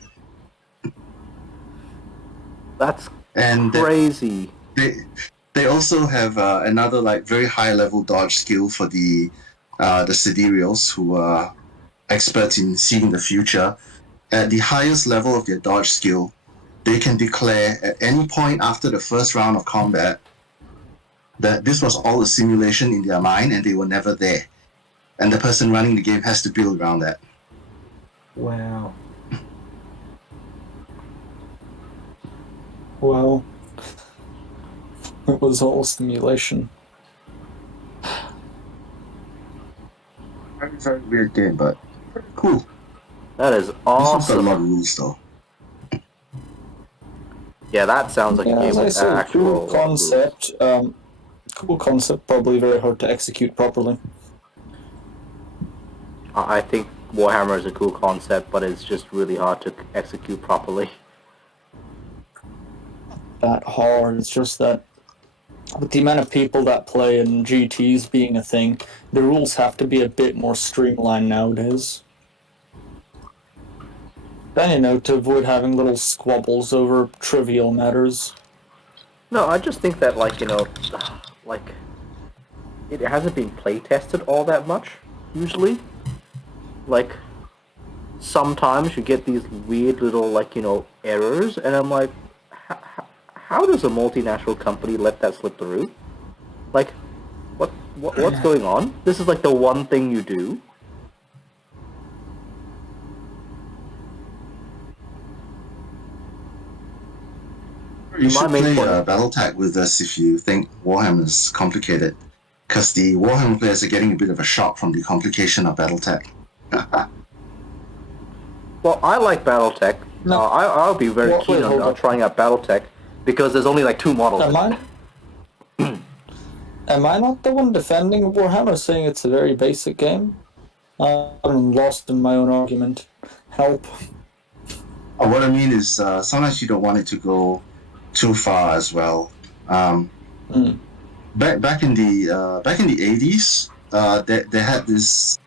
That's And crazy. they also have another like very high level dodge skill for the sidereals who are experts in seeing the future. At the highest level of their dodge skill, they can declare at any point after the first round of combat that this was all a simulation in their mind and they were never there. And the person running the game has to build around that. Wow. Well, it was all simulation. Very, very weird game, but cool. That is This one's got a awesome. lot of rules though. Yeah, that sounds like a Yeah, game as I with said, actual cool concept. Cool concept, probably very hard to execute properly. I think Warhammer is a cool concept, but it's just really hard to execute properly. That hard. It's just that with the amount of people that play and GTs being a thing, the rules have to be a bit more streamlined nowadays. Then, to avoid having little squabbles over trivial matters. No, I just think that, like, it hasn't been play tested all that much, usually. Like, sometimes you get these weird little, errors, and I'm like, how does a multinational company let that slip through? Like, what's going on? This is, like, the one thing you do. You should My main play point- BattleTech with us if you think Warhammer is complicated. Because the Warhammer players are getting a bit of a shock from the complication of BattleTech. Well, I like BattleTech. No. I'll be very Wait, keen hold on on. trying out BattleTech. because there's only like 2 models. Am I? Am I not the one defending Warhammer, saying it's a very basic game? I'm lost in my own argument. Help. What I mean is, sometimes you don't want it to go too far as well. Mm. Back in the 80s, they had this.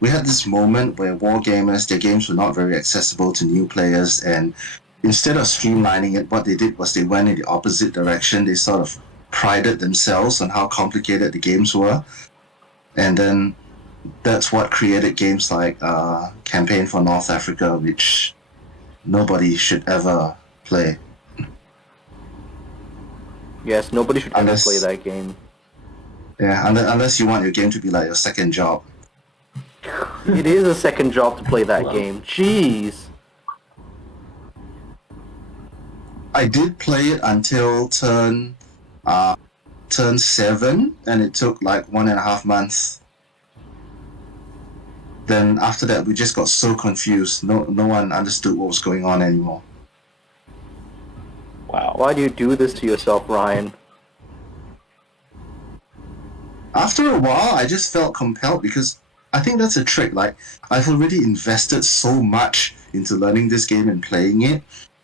We had this moment where war gamers, their games were not very accessible to new players, and instead of streamlining it, what they did was they went in the opposite direction. They sort of prided themselves on how complicated the games were, and then that's what created games like Campaign for North Africa, which nobody should ever play. Yes, nobody should ever Unless- play that game. Yeah, unless you want your game to be like your second job. It is a second job to play that Wow. game. Jeez. I did play it until turn 7, and it took like 1.5 months. Then after that, we just got so confused. No one understood what was going on anymore. Wow. Why do you do this to yourself, Ryan? After a while, I just felt compelled because I think that's a trick. Like, I've already invested so much into learning this game and playing it.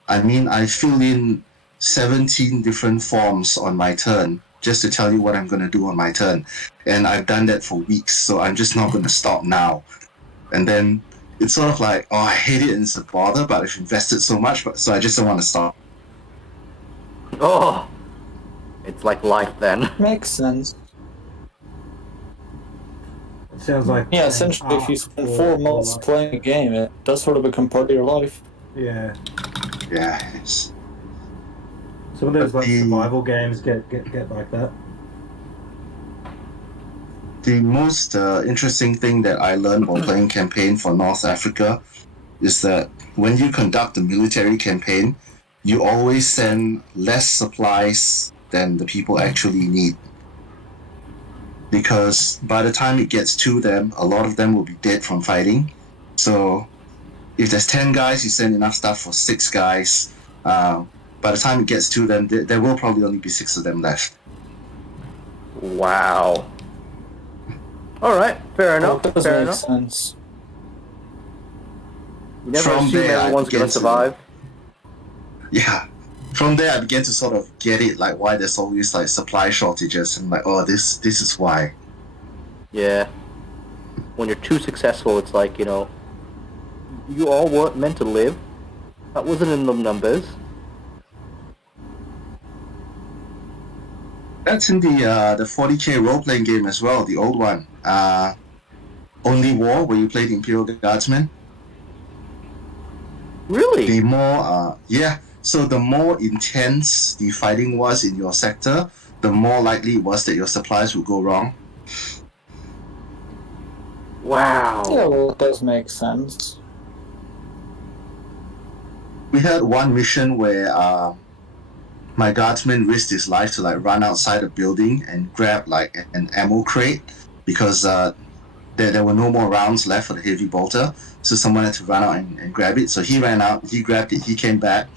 I mean, I fill in 17 different forms on my turn just to tell you what I'm going to do on my turn. And I've done that for weeks, so I'm just not going to stop now. And then it's sort of like, oh, I hate it and it's a bother, but I've invested so much, so I just don't want to stop. Oh, it's like life then. Makes sense. It sounds like Yeah, an essentially, if you art spend or- 4 or months like- playing a game, it does sort of become part of your life. Yeah, Yeah, it's... some of those like The- survival games get like that. The most interesting thing that I learned while playing Campaign for North Africa is that when you conduct a military campaign, you always send less supplies than the people actually need. Because by the time it gets to them, a lot of them will be dead from fighting. So if there's 10 guys, you send enough stuff for 6 guys. By the time it gets to them, there will probably only be 6 of them left. Wow. Alright, fair enough. That does Fair make enough. sense. You never From assume there, I everyone's began gonna to- survive. Yeah. From there, I began to sort of get it, like why there's always like supply shortages, and like, oh, this is why. Yeah. When you're too successful, it's like, you all weren't meant to live. That wasn't in the numbers. That's in the 40k role playing game as well, the old one. Only War, where you played Imperial Guardsmen. Really? The more, so the more intense the fighting was in your sector, the more likely it was that your supplies would go wrong. Wow. Yeah, well, it does make sense. We had one mission where my guardsman risked his life to like run outside a building and grab like an ammo crate because there were no more rounds left for the heavy bolter, so someone had to run out and grab it. So he ran out, he grabbed it, he came back,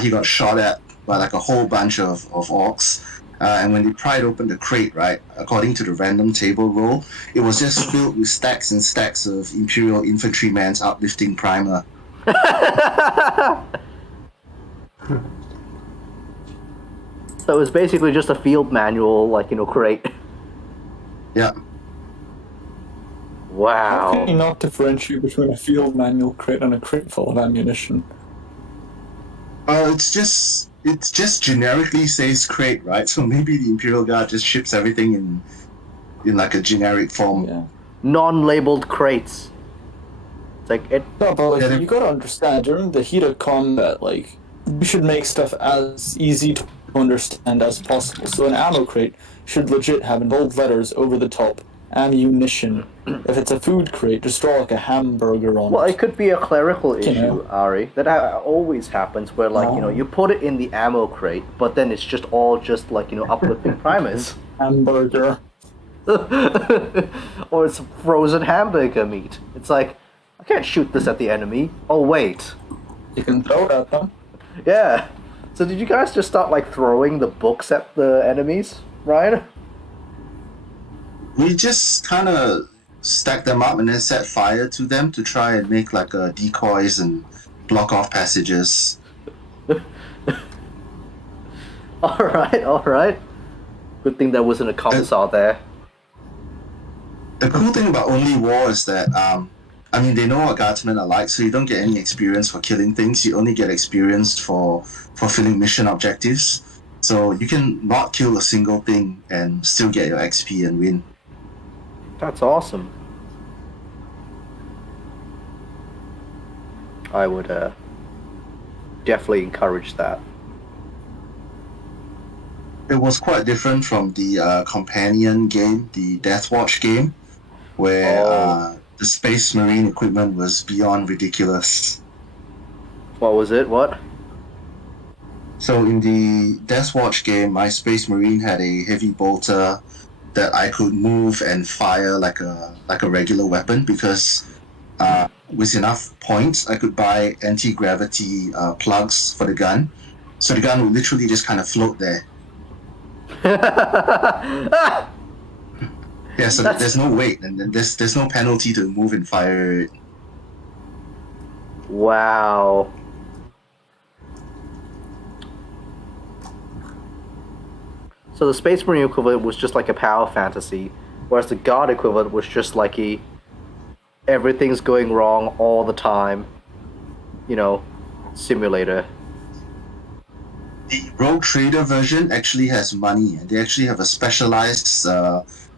he got shot at by like a whole bunch of orcs. And when they pried open the crate, right, according to the random table roll, it was just filled with stacks and stacks of Imperial Infantryman's uplifting primer. So it's basically just a field manual, crate. Yeah. How can you Wow. not differentiate between a field manual crate and a crate full of ammunition? It's just generically says crate, right? So maybe the Imperial Guard just ships everything in like a generic form. Yeah. Non-labeled crates. It's like it. No, but Yeah, you gotta understand, during the heat of combat, you should make stuff as easy to understand as possible. So an ammo crate should legit have in bold letters over the top, ammunition. If it's a food crate, just draw like a hamburger on Well, it. it could be a clerical You issue, know. Ari. That always happens where, you put it in the ammo crate, but then it's just all uplifting primers. Hamburger. Or it's frozen hamburger meat. It's like, I can't shoot this at the enemy. Oh, wait. You can throw it at them. Yeah. So did you guys just start like throwing the books at the enemies, Ryan? We just kind of stacked them up and then set fire to them to try and make like decoys and block off passages. All right, all right. Good thing there wasn't a commissar there. The cool thing about Only War is that, I mean, they know what guardsmen are like, so you don't get any experience for killing things. You only get experience for fulfilling mission objectives. So you can not kill a single thing and still get your XP and win. That's awesome. I would definitely encourage that. It was quite different from the companion game, the Deathwatch game, where the Space Marine equipment was beyond ridiculous. What was it? What? So in the Deathwatch game, my Space Marine had a heavy bolter that I could move and fire like a regular weapon because with enough points, I could buy anti-gravity plugs for the gun. So the gun would literally just kind of float there. Yeah, so there's no weight and there's no penalty to move and fire it. Wow. So the Space Marine equivalent was just like a power fantasy, whereas the God equivalent was just like everything's going wrong all the time, simulator. The Rogue Trader version actually has money, and they actually have a specialized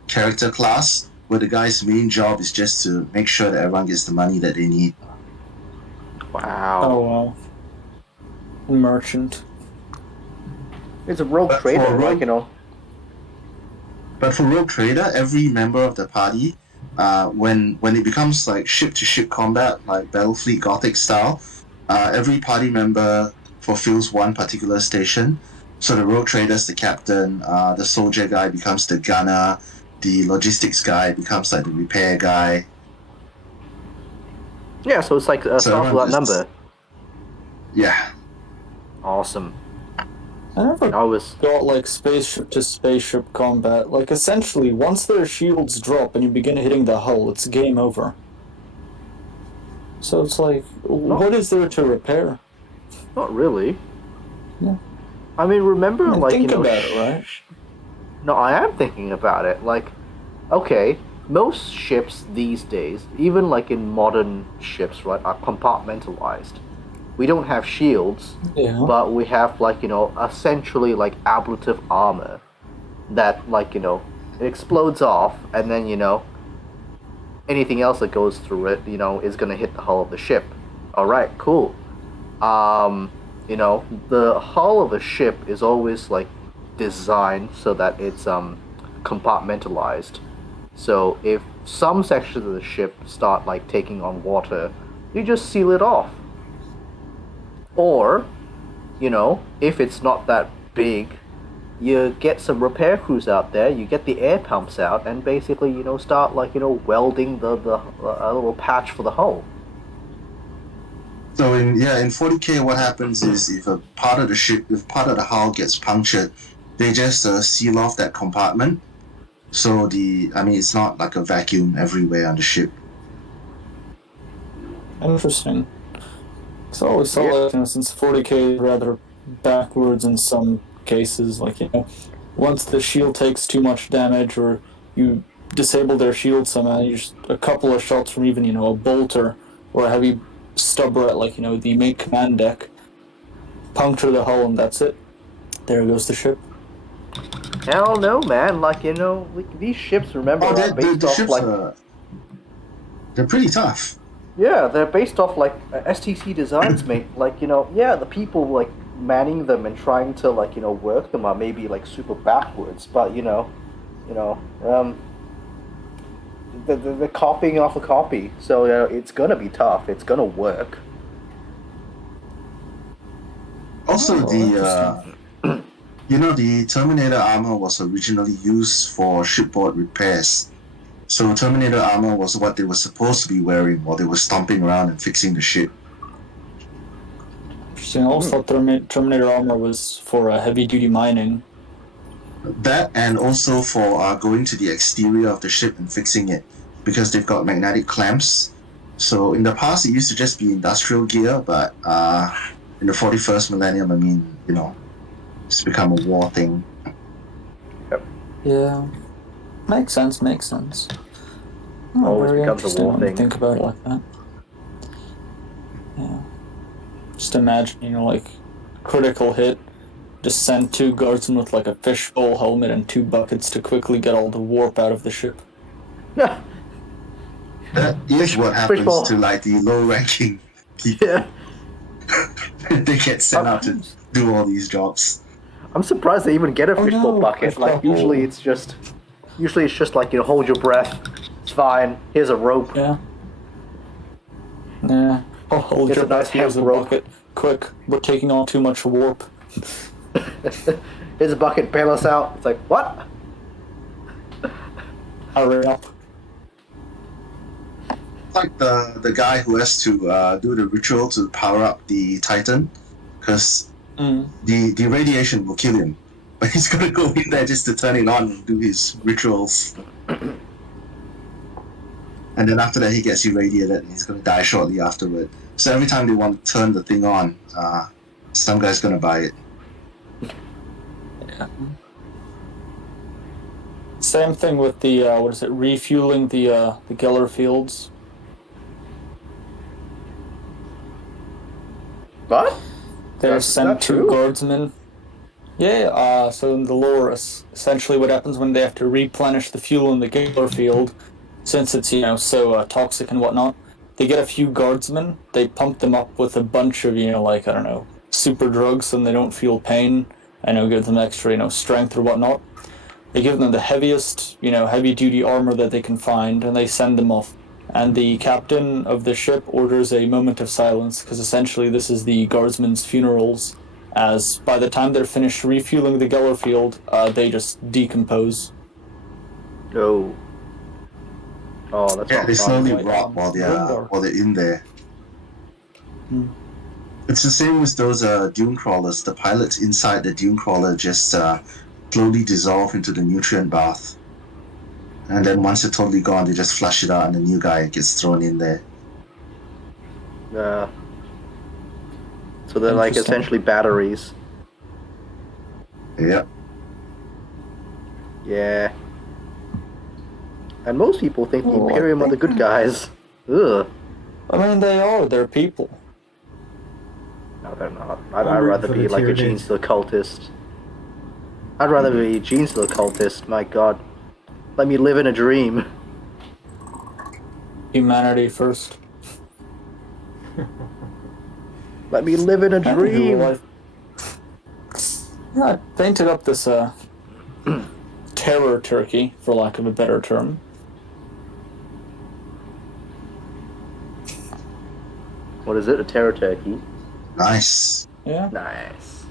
character class where the guy's main job is just to make sure that everyone gets the money that they need. Wow. Oh wow. Merchant. It's a rogue But trader, for like, But for Rogue Trader, every member of the party, when it becomes like ship-to-ship combat, like Battlefleet Gothic style, every party member fulfills one particular station. So the Rogue Trader's the captain, the soldier guy becomes the gunner, the logistics guy becomes like the repair guy. Yeah, so it's like a So start everyone that just- number. Yeah. Awesome. I never I was... got like spaceship to spaceship combat. Like essentially, once their shields drop and you begin hitting the hull, it's game over. So it's like, what is there to repair? Not really. Yeah. I mean, remember, like, think about it, right? No, I am thinking about it. Like, okay, most ships these days, even like in modern ships, right, are compartmentalized. We don't have shields, Yeah. but we have, like, essentially like ablative armor that, like, it explodes off, and then, anything else that goes through it, is gonna hit the hull of the ship. Alright, cool. The hull of a ship is always like designed so that it's compartmentalized. So if some sections of the ship start like taking on water, you just seal it off. Or, if it's not that big, you get some repair crews out there, you get the air pumps out, and basically, start like, welding the a little patch for the hull. So in 40K, what happens is if part of the hull gets punctured, they just seal off that compartment. So it's not like a vacuum everywhere on the ship. Interesting. So I always thought, like, since 40K is rather backwards in some cases, like, once the shield takes too much damage or you disable their shield somehow, you're just a couple of shots from even, a bolter or a heavy stubber at, like, the main command deck, puncture the hull, and that's it. There goes the ship. Hell no, man. Like, like, these ships, remember, are based the off ships like... they're pretty tough. Yeah, they're based off like STC designs, mate. Like, the people like manning them and trying to like, work them are maybe like super backwards, but they're copying off a copy, so it's gonna be tough. It's gonna work. Also, the Terminator armor was originally used for shipboard repairs. So Terminator armor was what they were supposed to be wearing while they were stomping around and fixing the ship. Interesting. I always thought Terminator armor was for heavy-duty mining. That and also for going to the exterior of the ship and fixing it, because they've got magnetic clamps. So in the past, it used to just be industrial gear, but in the 41st millennium, I mean, it's become a war thing. Yeah. Makes sense. Oh, Always very becomes a interesting war when you thing. think about it like that. Yeah. Just imagine, like, critical hit. Just send 2 guardsmen with like a fishbowl helmet and 2 buckets to quickly get all the warp out of the ship. Yeah. That is what happens fishbowl. to like the low-ranking people. Yeah. They get sent out to do all these jobs. I'm surprised they even get a fishbowl bucket. Like usually it's just like hold your breath. It's fine. Here's a rope. Yeah. Yeah. Oh, hold Here's your a nice breath. Here's a hemp rope. bucket. Quick, we're taking on too much warp. Here's a bucket. Bail us out. It's like what? Hurry up. It's like the guy who has to do the ritual to power up the Titan, because the radiation will kill him. But he's gonna go in there just to turn it on and do his rituals. And then after that, he gets irradiated and he's gonna die shortly afterward. So every time they want to turn the thing on, some guy's gonna buy it. Yeah. Same thing with the refueling the Geller fields. What? They're That's sent not 2 true. guardsmen. Yeah, so in the lore, essentially what happens when they have to replenish the fuel in the Geller field, since it's, so toxic and whatnot, they get a few guardsmen, they pump them up with a bunch of, like, I don't know, super drugs so they don't feel pain, and give them extra, strength or whatnot. They give them the heaviest, heavy-duty armor that they can find, and they send them off. And the captain of the ship orders a moment of silence, because essentially this is the guardsmen's funerals, as by the time they're finished refueling the Geller field, they just decompose. Oh. Oh, that's Yeah, not they fun. slowly Like, rot while they're in there. It's the same with those dune crawlers. The pilots inside the dune crawler just slowly dissolve into the nutrient bath. And then once they're totally gone, they just flush it out and a new guy gets thrown in there. So they're like Interesting. essentially batteries. Yep. Yeah. And most people think the Imperium are the good guys. Ugh. I mean, they're people. No, they're not. I'm I'd rooting rather for be the like a Tyranids. Genes the Cultist. I'd rather be Genes the Cultist, my god. Let me live in a dream. Humanity first. Let me live in a dream. Yeah, I painted up this terror turkey, for lack of a better term. What is it? A terror turkey? Nice. Yeah, Nice.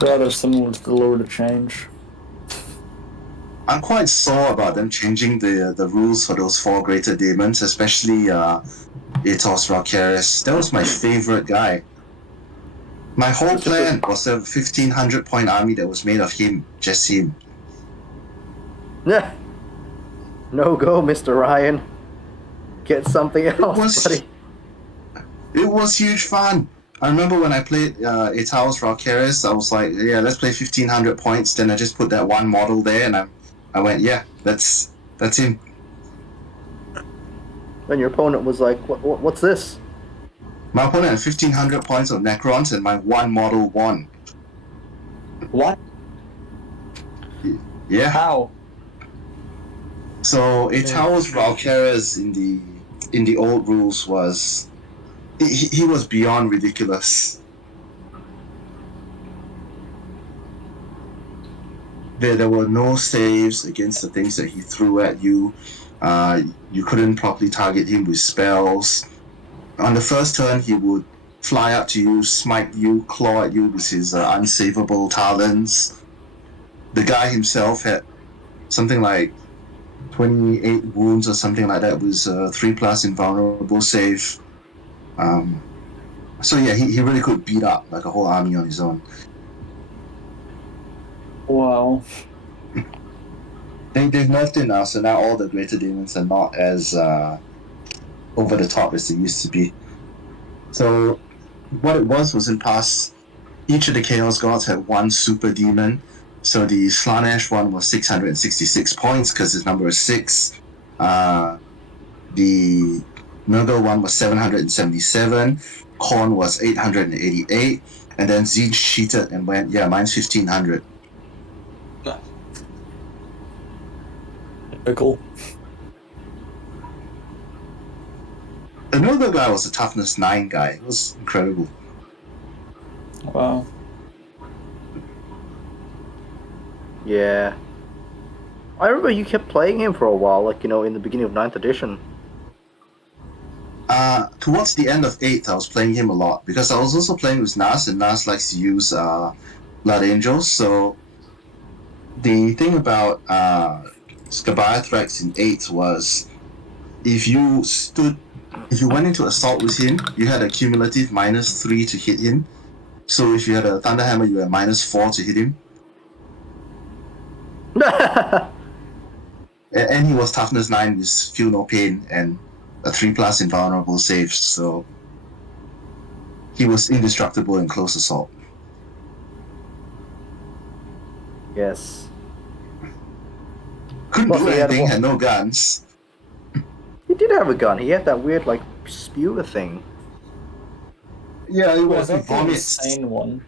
rather similar to the Lord of Change. I'm quite sore about them changing the rules for those 4 greater demons, especially Atos Valkyries. That was my favorite guy. My whole plan was a 1,500 point army that was made of him, just him. Nah. No go, Mr. Ryan. Get something else, buddy. It was huge fun. I remember when I played Atos Valkyries, I was like, yeah, let's play 1,500 points. Then I just put that one model there, and I went, yeah, that's him. Then your opponent was like, what's this? My opponent had 1,500 points of Necrons, and my one model won. What? Yeah. How? So Atos Valkyries in the old rules was he was beyond ridiculous. There were no saves against the things that he threw at you. You couldn't properly target him with spells. On the first turn, he would fly up to you, smite you, claw at you with his unsavable talons. The guy himself had something like 28 wounds or something like that, was 3+ invulnerable save. So yeah, he really could beat up like a whole army on his own. Wow. They've nerfed it now, so now all the greater demons are not as over the top as they used to be. So what it was in past, each of the Chaos Gods had one super demon. So the Slanesh one was 666 points because his number is 6. The Nurgle one was 777. Korn was 888. And then Zeech cheated and went, yeah, mine's 1500. Cool. The Nurgle guy was a toughness 9 guy. It was incredible. Wow. Yeah. I remember you kept playing him for a while, like, you know, in the beginning of 9th edition. Towards the end of 8th, I was playing him a lot because I was also playing with Nas, and Nas likes to use Blood Angels. So the thing about Scabathrax in 8th was if you went into assault with him, you had a cumulative -3 to hit him. So if you had a Thunderhammer, you had -4 to hit him. And he was toughness 9 with feel no pain and a 3+ invulnerable save, so he was indestructible in close assault. Yes. Couldn't Plus do he had anything, what? had no guns. He did have a gun. He had that weird, like, spewer thing. Yeah, it Was was that the vomits. insane one?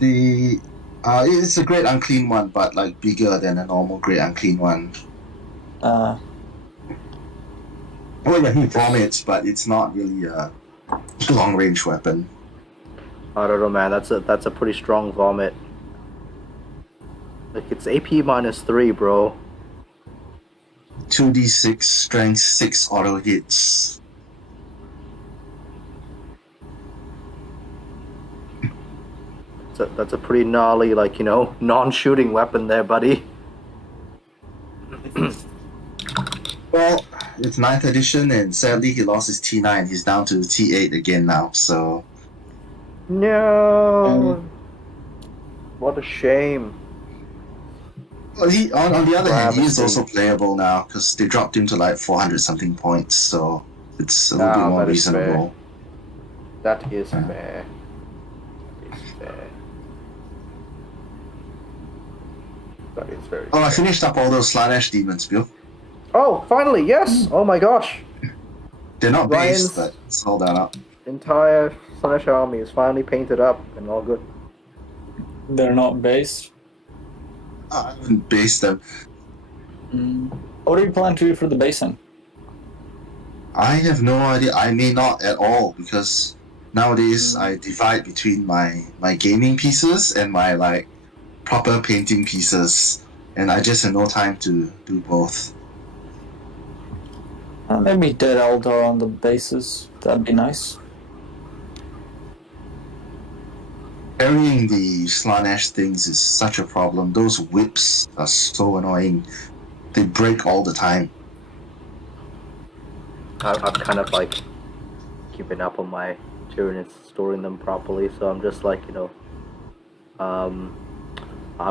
It's a great unclean one, but like bigger than a normal great unclean one. Uh, Well, yeah, he vomits, but it's not really a long range weapon. I don't know, man. That's a pretty strong vomit. Like, it's AP -3, bro. 2d6 strength 6 auto hits. That's a pretty gnarly, like, you know, non-shooting weapon there, buddy. Well, it's 9th edition, and sadly he lost his T9. He's down to T8 again now, so. No. What a shame. Well, on the other hand, he is Travesty. also playable now because they dropped him to like 400 something points, so it's a little bit more that is fair. reasonable. That is fair. That is fair. That is very Oh, I fair. finished up all those Slanesh demons, Bill. Oh, finally, yes! Oh my gosh! They're not Ryan's- based, but it's all done up. Entire Slanesh army is finally painted up and all good. they're not based. I haven't based them. What do you plan to do for the basing? I have no idea. I may not at all because nowadays I divide between my gaming pieces and my like proper painting pieces, and I just have no time to do both. Maybe Dead Eldar on the bases. That'd be nice. Carrying the Slanesh things is such a problem. Those whips are so annoying. They break all the time. I've kind of like keeping up on my Tyranids, storing them properly, so I'm just like, you know, I'm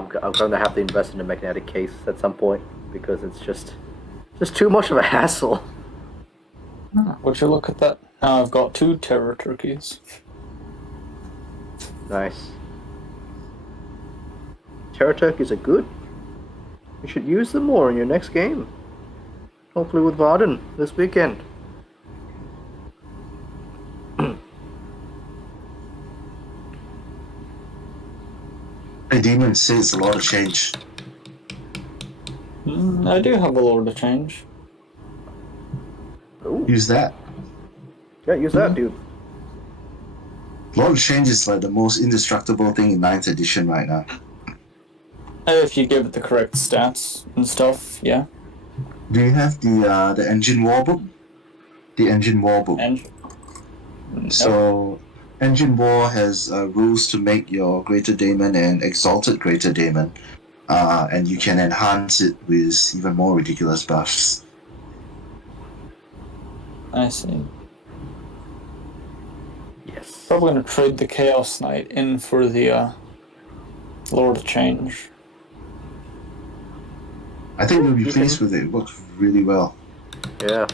going to have to invest in a magnetic case at some point because it's just too much of a hassle. Would you look at that? Now I've got 2 terror turkeys. Nice. Terror turkeys are good. You should use them more in your next game. Hopefully with Varden this weekend. The demon says a lot of change. I do have a lot to change. Ooh. Use that. Yeah, use that, dude. A lot of change is like the most indestructible thing in 9th edition right now. If you give it the correct stats and stuff, yeah. Do you have the engine war book? The engine war book. And So, engine war has rules to make your greater daemon an exalted greater daemon, and you can enhance it with even more ridiculous buffs. I see. Yes. Probably gonna trade the Chaos Knight in for the Lord of Change. I think you'll be You pleased can- with it. It works really well. Yeah.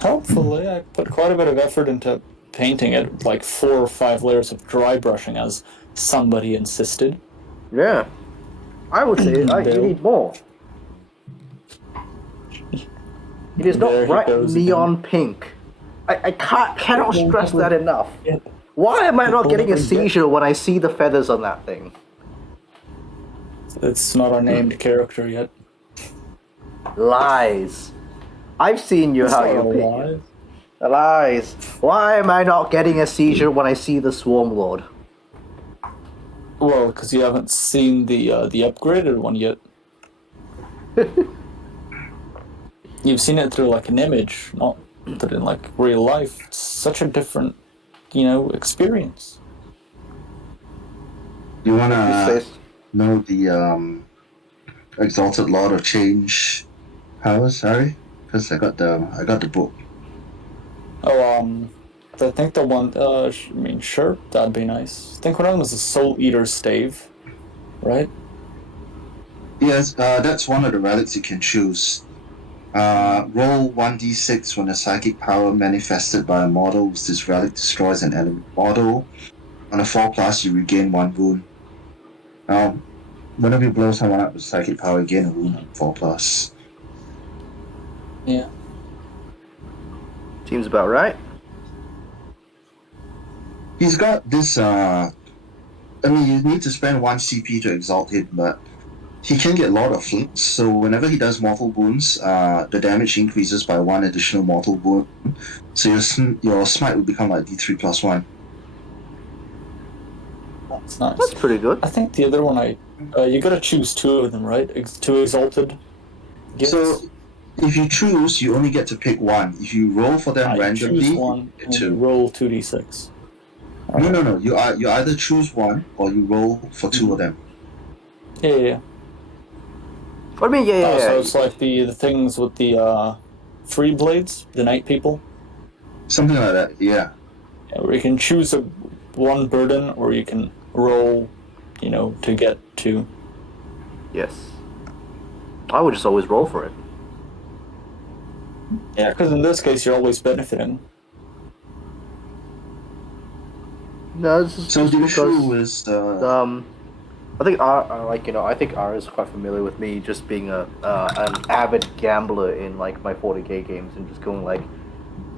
Hopefully, I put quite a bit of effort into painting it, like 4 or 5 layers of dry brushing, as somebody insisted. Yeah. I would say you Bill. need more. It is There not he bright goes neon pink. I cannot It will stress never- that enough. it- Why am I it not will getting a never get- seizure when I see the feathers on that thing? It's not a named character yet. Lies. I've seen you It's how not you a pick lie. it. Lies. Why am I not getting a seizure when I see the Swarm Lord? Well, because you haven't seen the upgraded one yet. You've seen it through like an image, not put in like real life. It's such a different, experience. You You wanna say, know the Exalted Lord of Change powers, Harry? Because I got the book. Oh, I think the one. Sure, that'd be nice. I think one of them is a Soul Eater stave, right? Yes, that's one of the relics you can choose. Roll 1d6 when a psychic power manifested by a model with this relic destroys an enemy model. On a 4+, you regain 1 wound. Whenever you blow someone up with psychic power, you gain a wound on 4+. Yeah. seems about right. He's got this, you need to spend 1 CP to exalt him, but he can get Lord of Flux, so whenever he does mortal wounds, the damage increases by 1 additional mortal wound. So your smite will become like D3 plus 1. That's nice. That's pretty good. I think the other one you gotta choose 2 of them, right? 2 exalted gifts. So if you choose, you only get to pick 1. If you roll for them You randomly, choose you one get and you 2. roll 2d6. No. You either choose 1 or you roll for 2 of them. Yeah. What do you mean? Yeah. So it's like the things with the free blades, the night people. Something like that, yeah. Where you can choose one burden, or you can roll, to get 2. Yes. I would just always roll for it. Yeah, because in this case you're always benefiting. No, this is So just the because issue is I think I think R is quite familiar with me just being an avid gambler in like my 40k games and just going like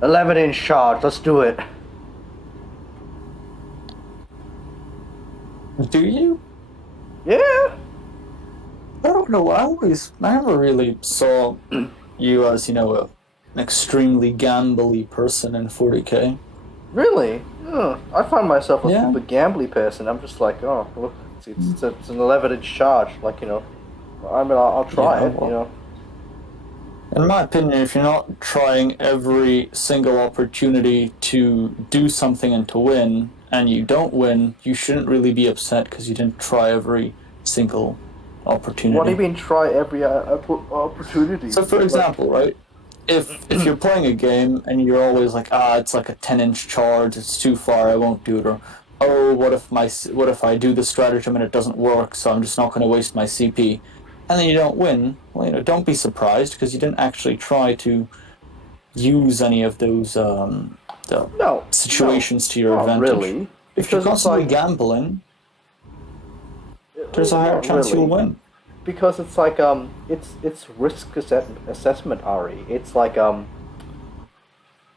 11-inch charge, let's do it. Do you? Yeah. I don't know. I never really saw you as an extremely gambly person in 40k. Really? I find myself a Yeah. super gambly person. I'm just like, oh, look, it's an 11-inch charge. Like, I'll try Yeah, it. well. In my opinion, if you're not trying every single opportunity to do something and to win, and you don't win, you shouldn't really be upset because you didn't try every single opportunity. What do you mean try every opportunity? So, for example, right, if you're playing a game and you're always like, it's like a 10-inch charge, it's too far, I won't do it, or what if I do this stratagem and it doesn't work, so I'm just not going to waste my CP, and then you don't win. Well, don't be surprised because you didn't actually try to use any of those situations to your not advantage. Really, If you're because it's constantly like gambling, there's a higher not chance you'll really. win. Because it's like it's risk assessment, Ari. It's like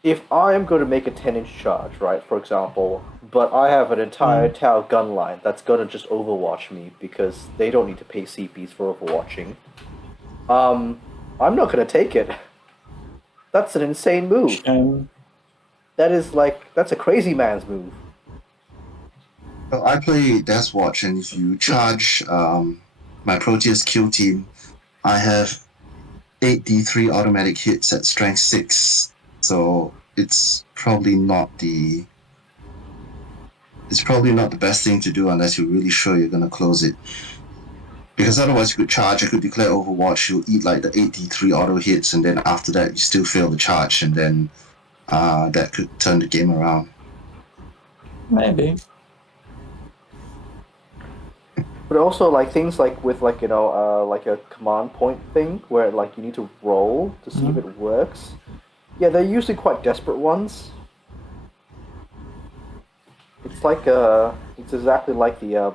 if I am going to make a 10-inch charge, right, for example, but I have an entire tower gun line that's going to just overwatch me because they don't need to pay CPs for overwatching, I'm not going to take it. That's an insane move. That's a crazy man's move. So I play Deathwatch, and if you charge my Proteus kill team, I have 8d3 automatic hits at strength 6. So it's probably not the best thing to do unless you're really sure you're gonna close it. Because otherwise you could charge, I could declare Overwatch, you'll eat like the 8d3 auto hits, and then after that you still fail the charge, and then that could turn the game around. Maybe. But also like things like with like like a command point thing where like you need to roll to see if Mhm. it works. Yeah, they're usually quite desperate ones. It's like it's exactly like the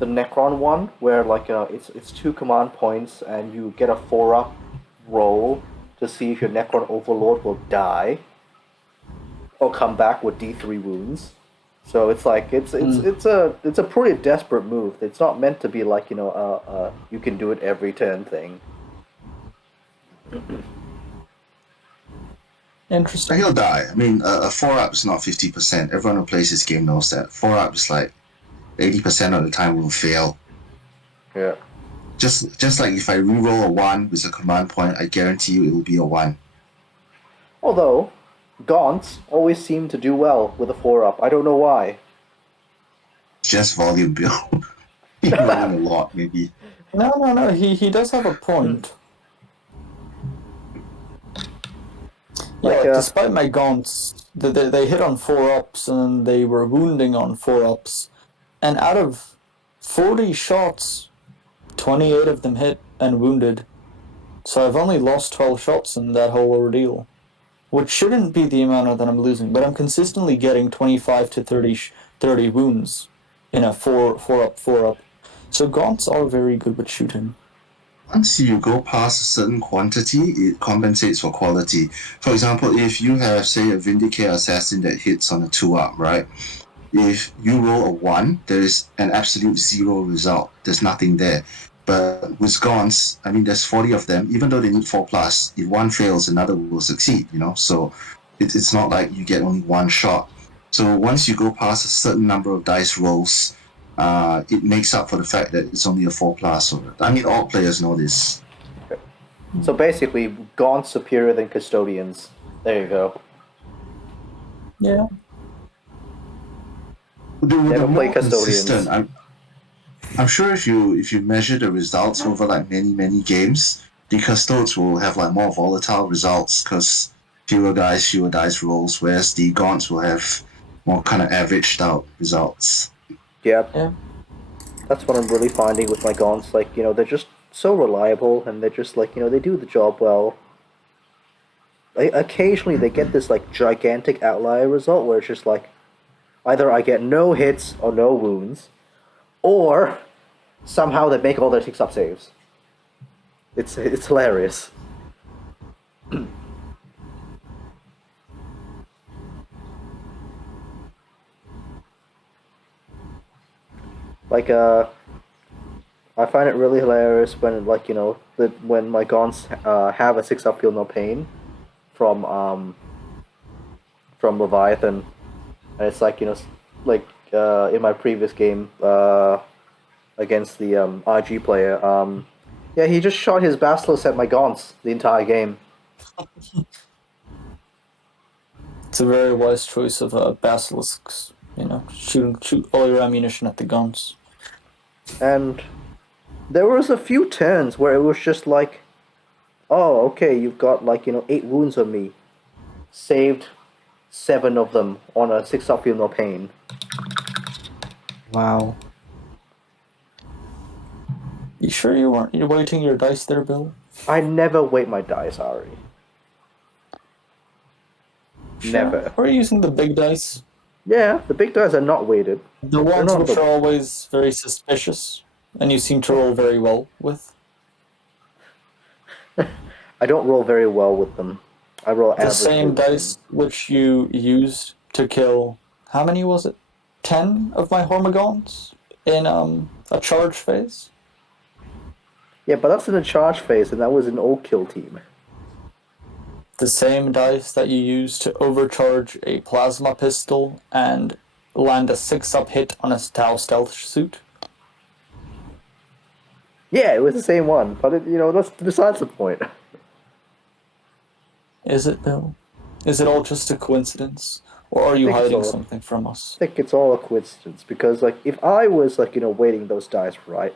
Necron one where like it's two command points and you get a 4-up roll to see if your Necron Overlord will die or come back with D3 wounds. So it's like Mm. it's a pretty desperate move. It's not meant to be like you can do it every turn thing. Interesting. He'll die. I mean, a 4-up is not 50%. Everyone who plays this game knows that. 4-up is like 80% of the time will fail. Yeah. Just like if I reroll a 1 with a command point, I guarantee you it will be a 1. Although Gaunts always seem to do well with a 4-up. I don't know why. Just volume build. You're rolling a lot, maybe. No. He does have a point. Yeah, Like like despite my gaunts, they hit on 4-ups and they were wounding on 4-ups. And out of 40 shots, 28 of them hit and wounded. So I've only lost 12 shots in that whole ordeal. Which shouldn't be the amount that I'm losing, but I'm consistently getting 25 to 30 wounds in a 4-up, 4-up. So gaunts are very good with shooting. Once you go past a certain quantity, it compensates for quality. For example, if you have, say, a Vindicate Assassin that hits on a 2-up, right? If you roll a 1, there is an absolute 0 result. There's nothing there. But with Gaunts, I mean, there's 40 of them. Even though they need 4 plus, if one fails, another will succeed, So it's not like you get only one shot. So once you go past a certain number of dice rolls, it makes up for the fact that it's only a 4 plus. I mean, all players know this. so basically, Gaunts superior than Custodians. There you go. Yeah. The Never play more Custodians. consistent, I'm sure if you measure the results over like many games, the custodes will have like more volatile results because fewer guys, fewer dice rolls, whereas the gaunts will have more kind of averaged out results. Yeah, Yeah. that's what I'm really finding with my Gaunts. Like they're just so reliable and they're just like they do the job well. Occasionally they get this like gigantic outlier result where it's just like either I get no hits or no wounds, or somehow they make all their 6-up saves. It's hilarious. Like I find it really hilarious when like when my Gaunts have a 6-up feel no pain from Leviathan, and it's like like in my previous game against the RG player. Yeah, he just shot his Basilisk at my Gaunts the entire game. It's a very wise choice of basilisks. Shoot all your ammunition at the guns. And there was a few turns where it was just like, oh, okay, you've got like 8 wounds on me. Saved 7 of them on a 6-up feel no pain. Wow. You sure you weren't you're weighting your dice there, Bill? I never weight my dice, Ari. Sure. Never. We're using the big dice. Yeah, the big dice are not weighted. The ones not which the- are always very suspicious, and you seem to roll very well with. I don't roll very well with them. I roll The averagely same with them. dice which you used to kill, how many was it? 10 of my Hormigons in a charge phase? Yeah, but that's in the charge phase, and that was an old kill team. The same dice that you used to overcharge a plasma pistol and land a 6-up hit on a Tau stealth suit? Yeah, it was the same one, but that's besides the point. Is it, Bill? Is it all just a coincidence? Or are you think it's hiding all- something from us? I think it's all a coincidence because, like, if I was like weighting those dice right,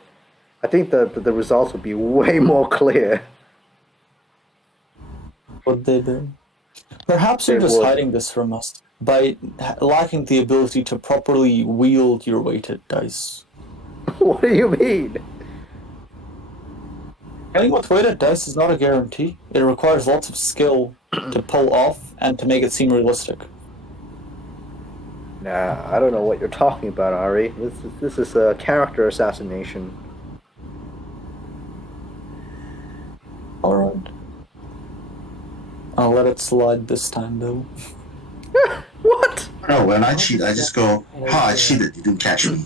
I think the results would be way more clear. What they do? Perhaps you're It just would. hiding this from us by lacking the ability to properly wield your weighted dice. What do you mean? Playing with weighted dice is not a guarantee. It requires lots of skill to pull off and to make it seem realistic. Nah, I don't know what you're talking about, Ari. This is a character assassination. Alright. I'll let it slide this time, though. What? No, when I cheat, I just go, ha, I cheated, you didn't catch me.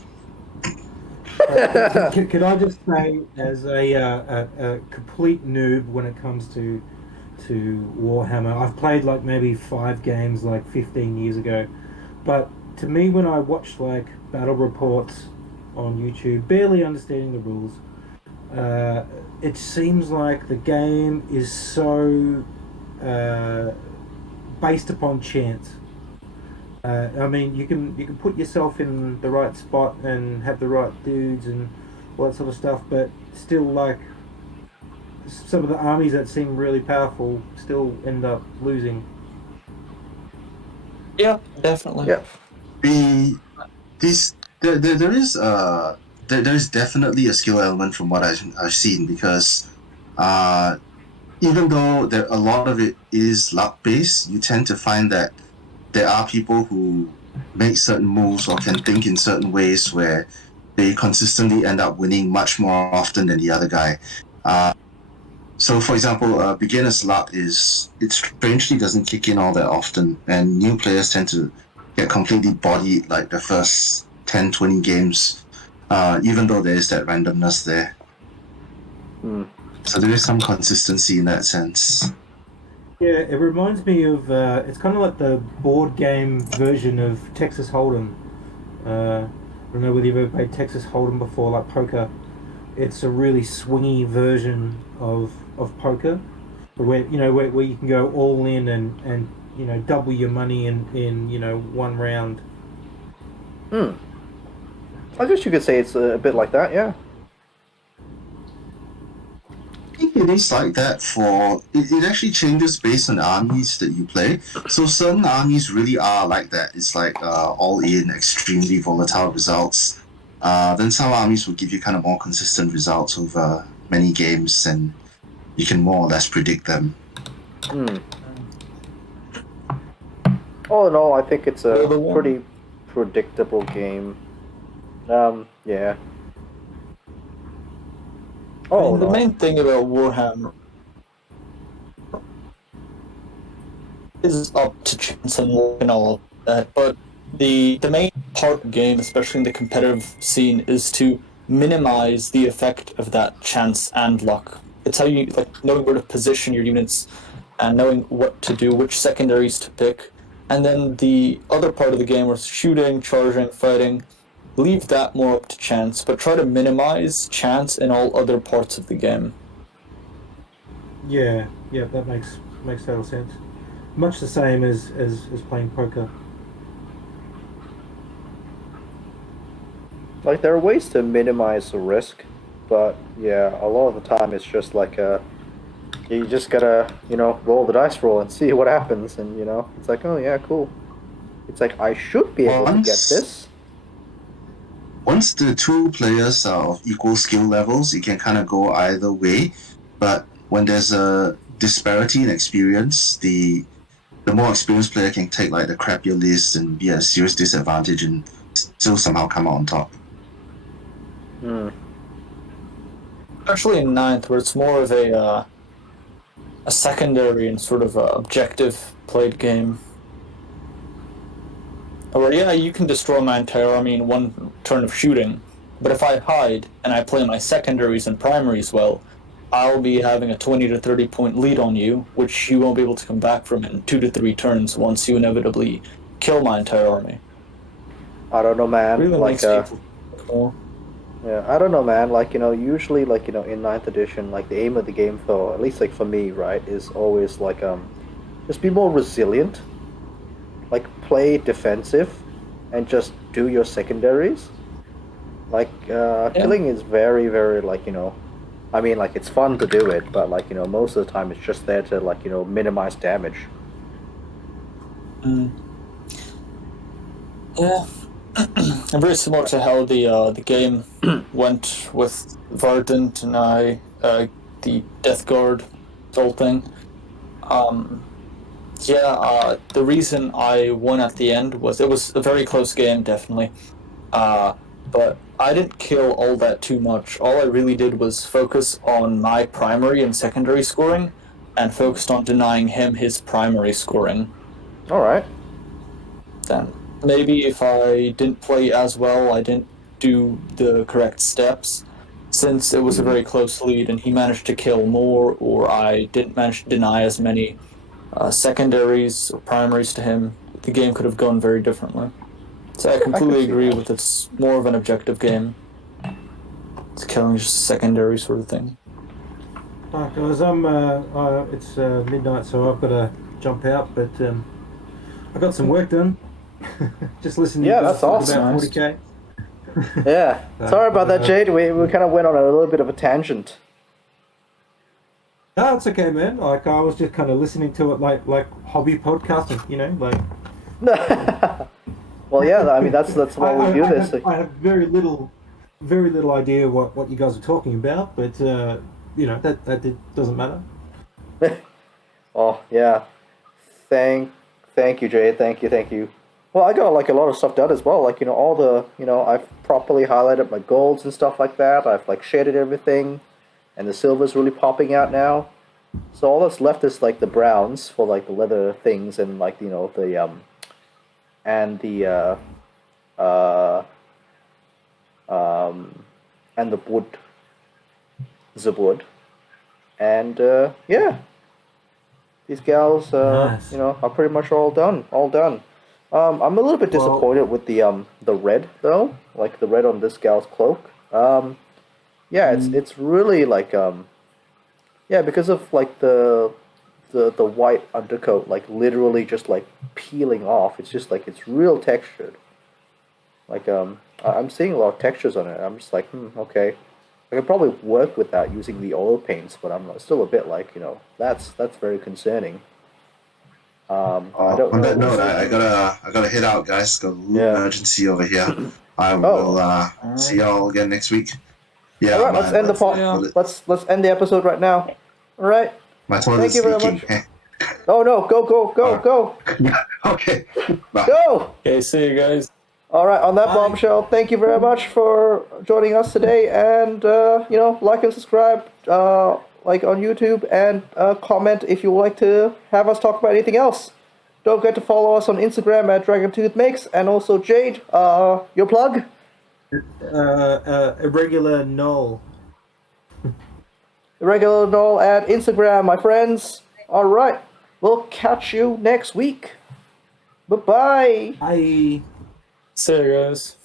Can I just say, as a complete noob when it comes to Warhammer, I've played like maybe 5 games like 15 years ago, but to me, when I watched like battle reports on YouTube, barely understanding the rules, it seems like the game is so based upon chance. I mean, you can put yourself in the right spot and have the right dudes and all that sort of stuff, but still, like some of the armies that seem really powerful still end up losing. Yeah, definitely. Yeah. There's definitely a skill element from what I've seen because even though a lot of it is luck based, you tend to find that there are people who make certain moves or can think in certain ways where they consistently end up winning much more often than the other guy. So, for example, beginner's luck it strangely doesn't kick in all that often, and new players tend to get completely bodied like the first 10, 20 games, even though there is that randomness there. So there is some consistency in that sense. Yeah, it reminds me of it's kind of like the board game version of Texas Hold'em. I don't know whether you've ever played Texas Hold'em before, like poker. It's a really swingy version of poker, where where you can go all in and double your money in one round. I guess you could say it's a bit like that, yeah. I think it is like that it actually changes based on the armies that you play. So certain armies really are like that. It's like all in, extremely volatile results. Then some armies will give you kind of more consistent results over many games and you can more or less predict them. All in all, I think it's a Well, pretty predictable game. Yeah. The main thing about Warhammer is up to chance and luck and all of that, but the main part of the game, especially in the competitive scene, is to minimize the effect of that chance and luck. It's how you knowing where to position your units and knowing what to do, which secondaries to pick, and then the other part of the game where it's shooting, charging, fighting. Leave that more up to chance, but try to minimize chance in all other parts of the game. Yeah, that makes total sense. Much the same as playing poker. Like, there are ways to minimize the risk, but yeah, a lot of the time it's just like you just gotta, roll the dice roll and see what happens, and it's like, oh yeah, cool. It's like, I should be able to get this. Once the two players are of equal skill levels, it can kind of go either way. But when there's a disparity in experience, the more experienced player can take like the crappier list and be at a serious disadvantage and still somehow come out on top. Especially in ninth, where it's more of a secondary and sort of objective played game. Or yeah, you can destroy my entire army in one turn of shooting, but if I hide and I play my secondaries and primaries well, I'll be having a 20 to 30 point lead on you, which you won't be able to come back from in 2 to 3 turns once you inevitably kill my entire army. I don't know, man. Really like, makes people more. Yeah, I don't know, man. Like, usually, like, in ninth edition, like, the aim of the game for, at least, like, for me, right, is always, like, just be more resilient. Like, play defensive and just do your secondaries. Like, killing is very, very, like, I mean, like, it's fun to do it, but, like, most of the time it's just there to, like, minimize damage. Yeah, and very similar to how the game went with Verdant and the Death Guard whole thing. Um, the reason I won at the end was it was a very close game, definitely. But I didn't kill all that too much. All I really did was focus on my primary and secondary scoring, and focused on denying him his primary scoring. All right. Then maybe if I didn't play as well, I didn't do the correct steps. Since it was a very close lead and he managed to kill more, or I didn't manage to deny as many secondaries or primaries to him, the game could have gone very differently. So I completely see agree that. with it's more of an objective game. It's killing just a secondary sort of thing. Alright, guys, it's midnight, so I've got to jump out, but I got some work done. Just listening Yeah, to you that's talk awesome. about Nice. 40k. Yeah. Sorry about that, Jade. We kind of went on a little bit of a tangent. No, it's okay, man. Like, I was just kind of listening to it like hobby podcasting, you know, like... Well, yeah. I mean, that's why we do this. I have very little idea what you guys are talking about, but, you know, that doesn't matter. Oh, yeah. Thank you, Jade. Thank you. Well, I got like a lot of stuff done as well. Like, you know, all the, you know, I've properly highlighted my golds and stuff like that. I've like shaded everything, and the silver's really popping out now. So all that's left is like the browns for like the leather things and like, you know, the and the and the wood, and yeah. These gals, Nice. you know, are pretty much all done. I'm a little bit Well- disappointed with the red though, like the red on this gal's cloak. Yeah, it's really like yeah, because of like the white undercoat, like literally just like peeling off. It's just like it's real textured. Like I'm seeing a lot of textures on it. I'm just like, okay. I could probably work with that using the oil paints, but I'm still a bit like, you know, that's very concerning. I don't On that know. note, I gotta head out, guys. Got a little Yeah. emergency over here. I Oh. will see y'all again next week. Yeah, All right, let's end the pod. Yeah. Let's end the episode right now. All right. My phone Thank is you very speaking. Oh no! Go! Okay. Bye. Go! Okay, see you guys. All right. On that Bye. bombshell, thank you very much for joining us today, and you know, like and subscribe, like on YouTube, and comment if you would like to have us talk about anything else. Don't forget to follow us on Instagram at DragonToothMakes, and also Jade. Your plug. Irregular null. Regular Noel at Instagram, my friends. All right. We'll catch you next week. Bye-bye. I See you guys.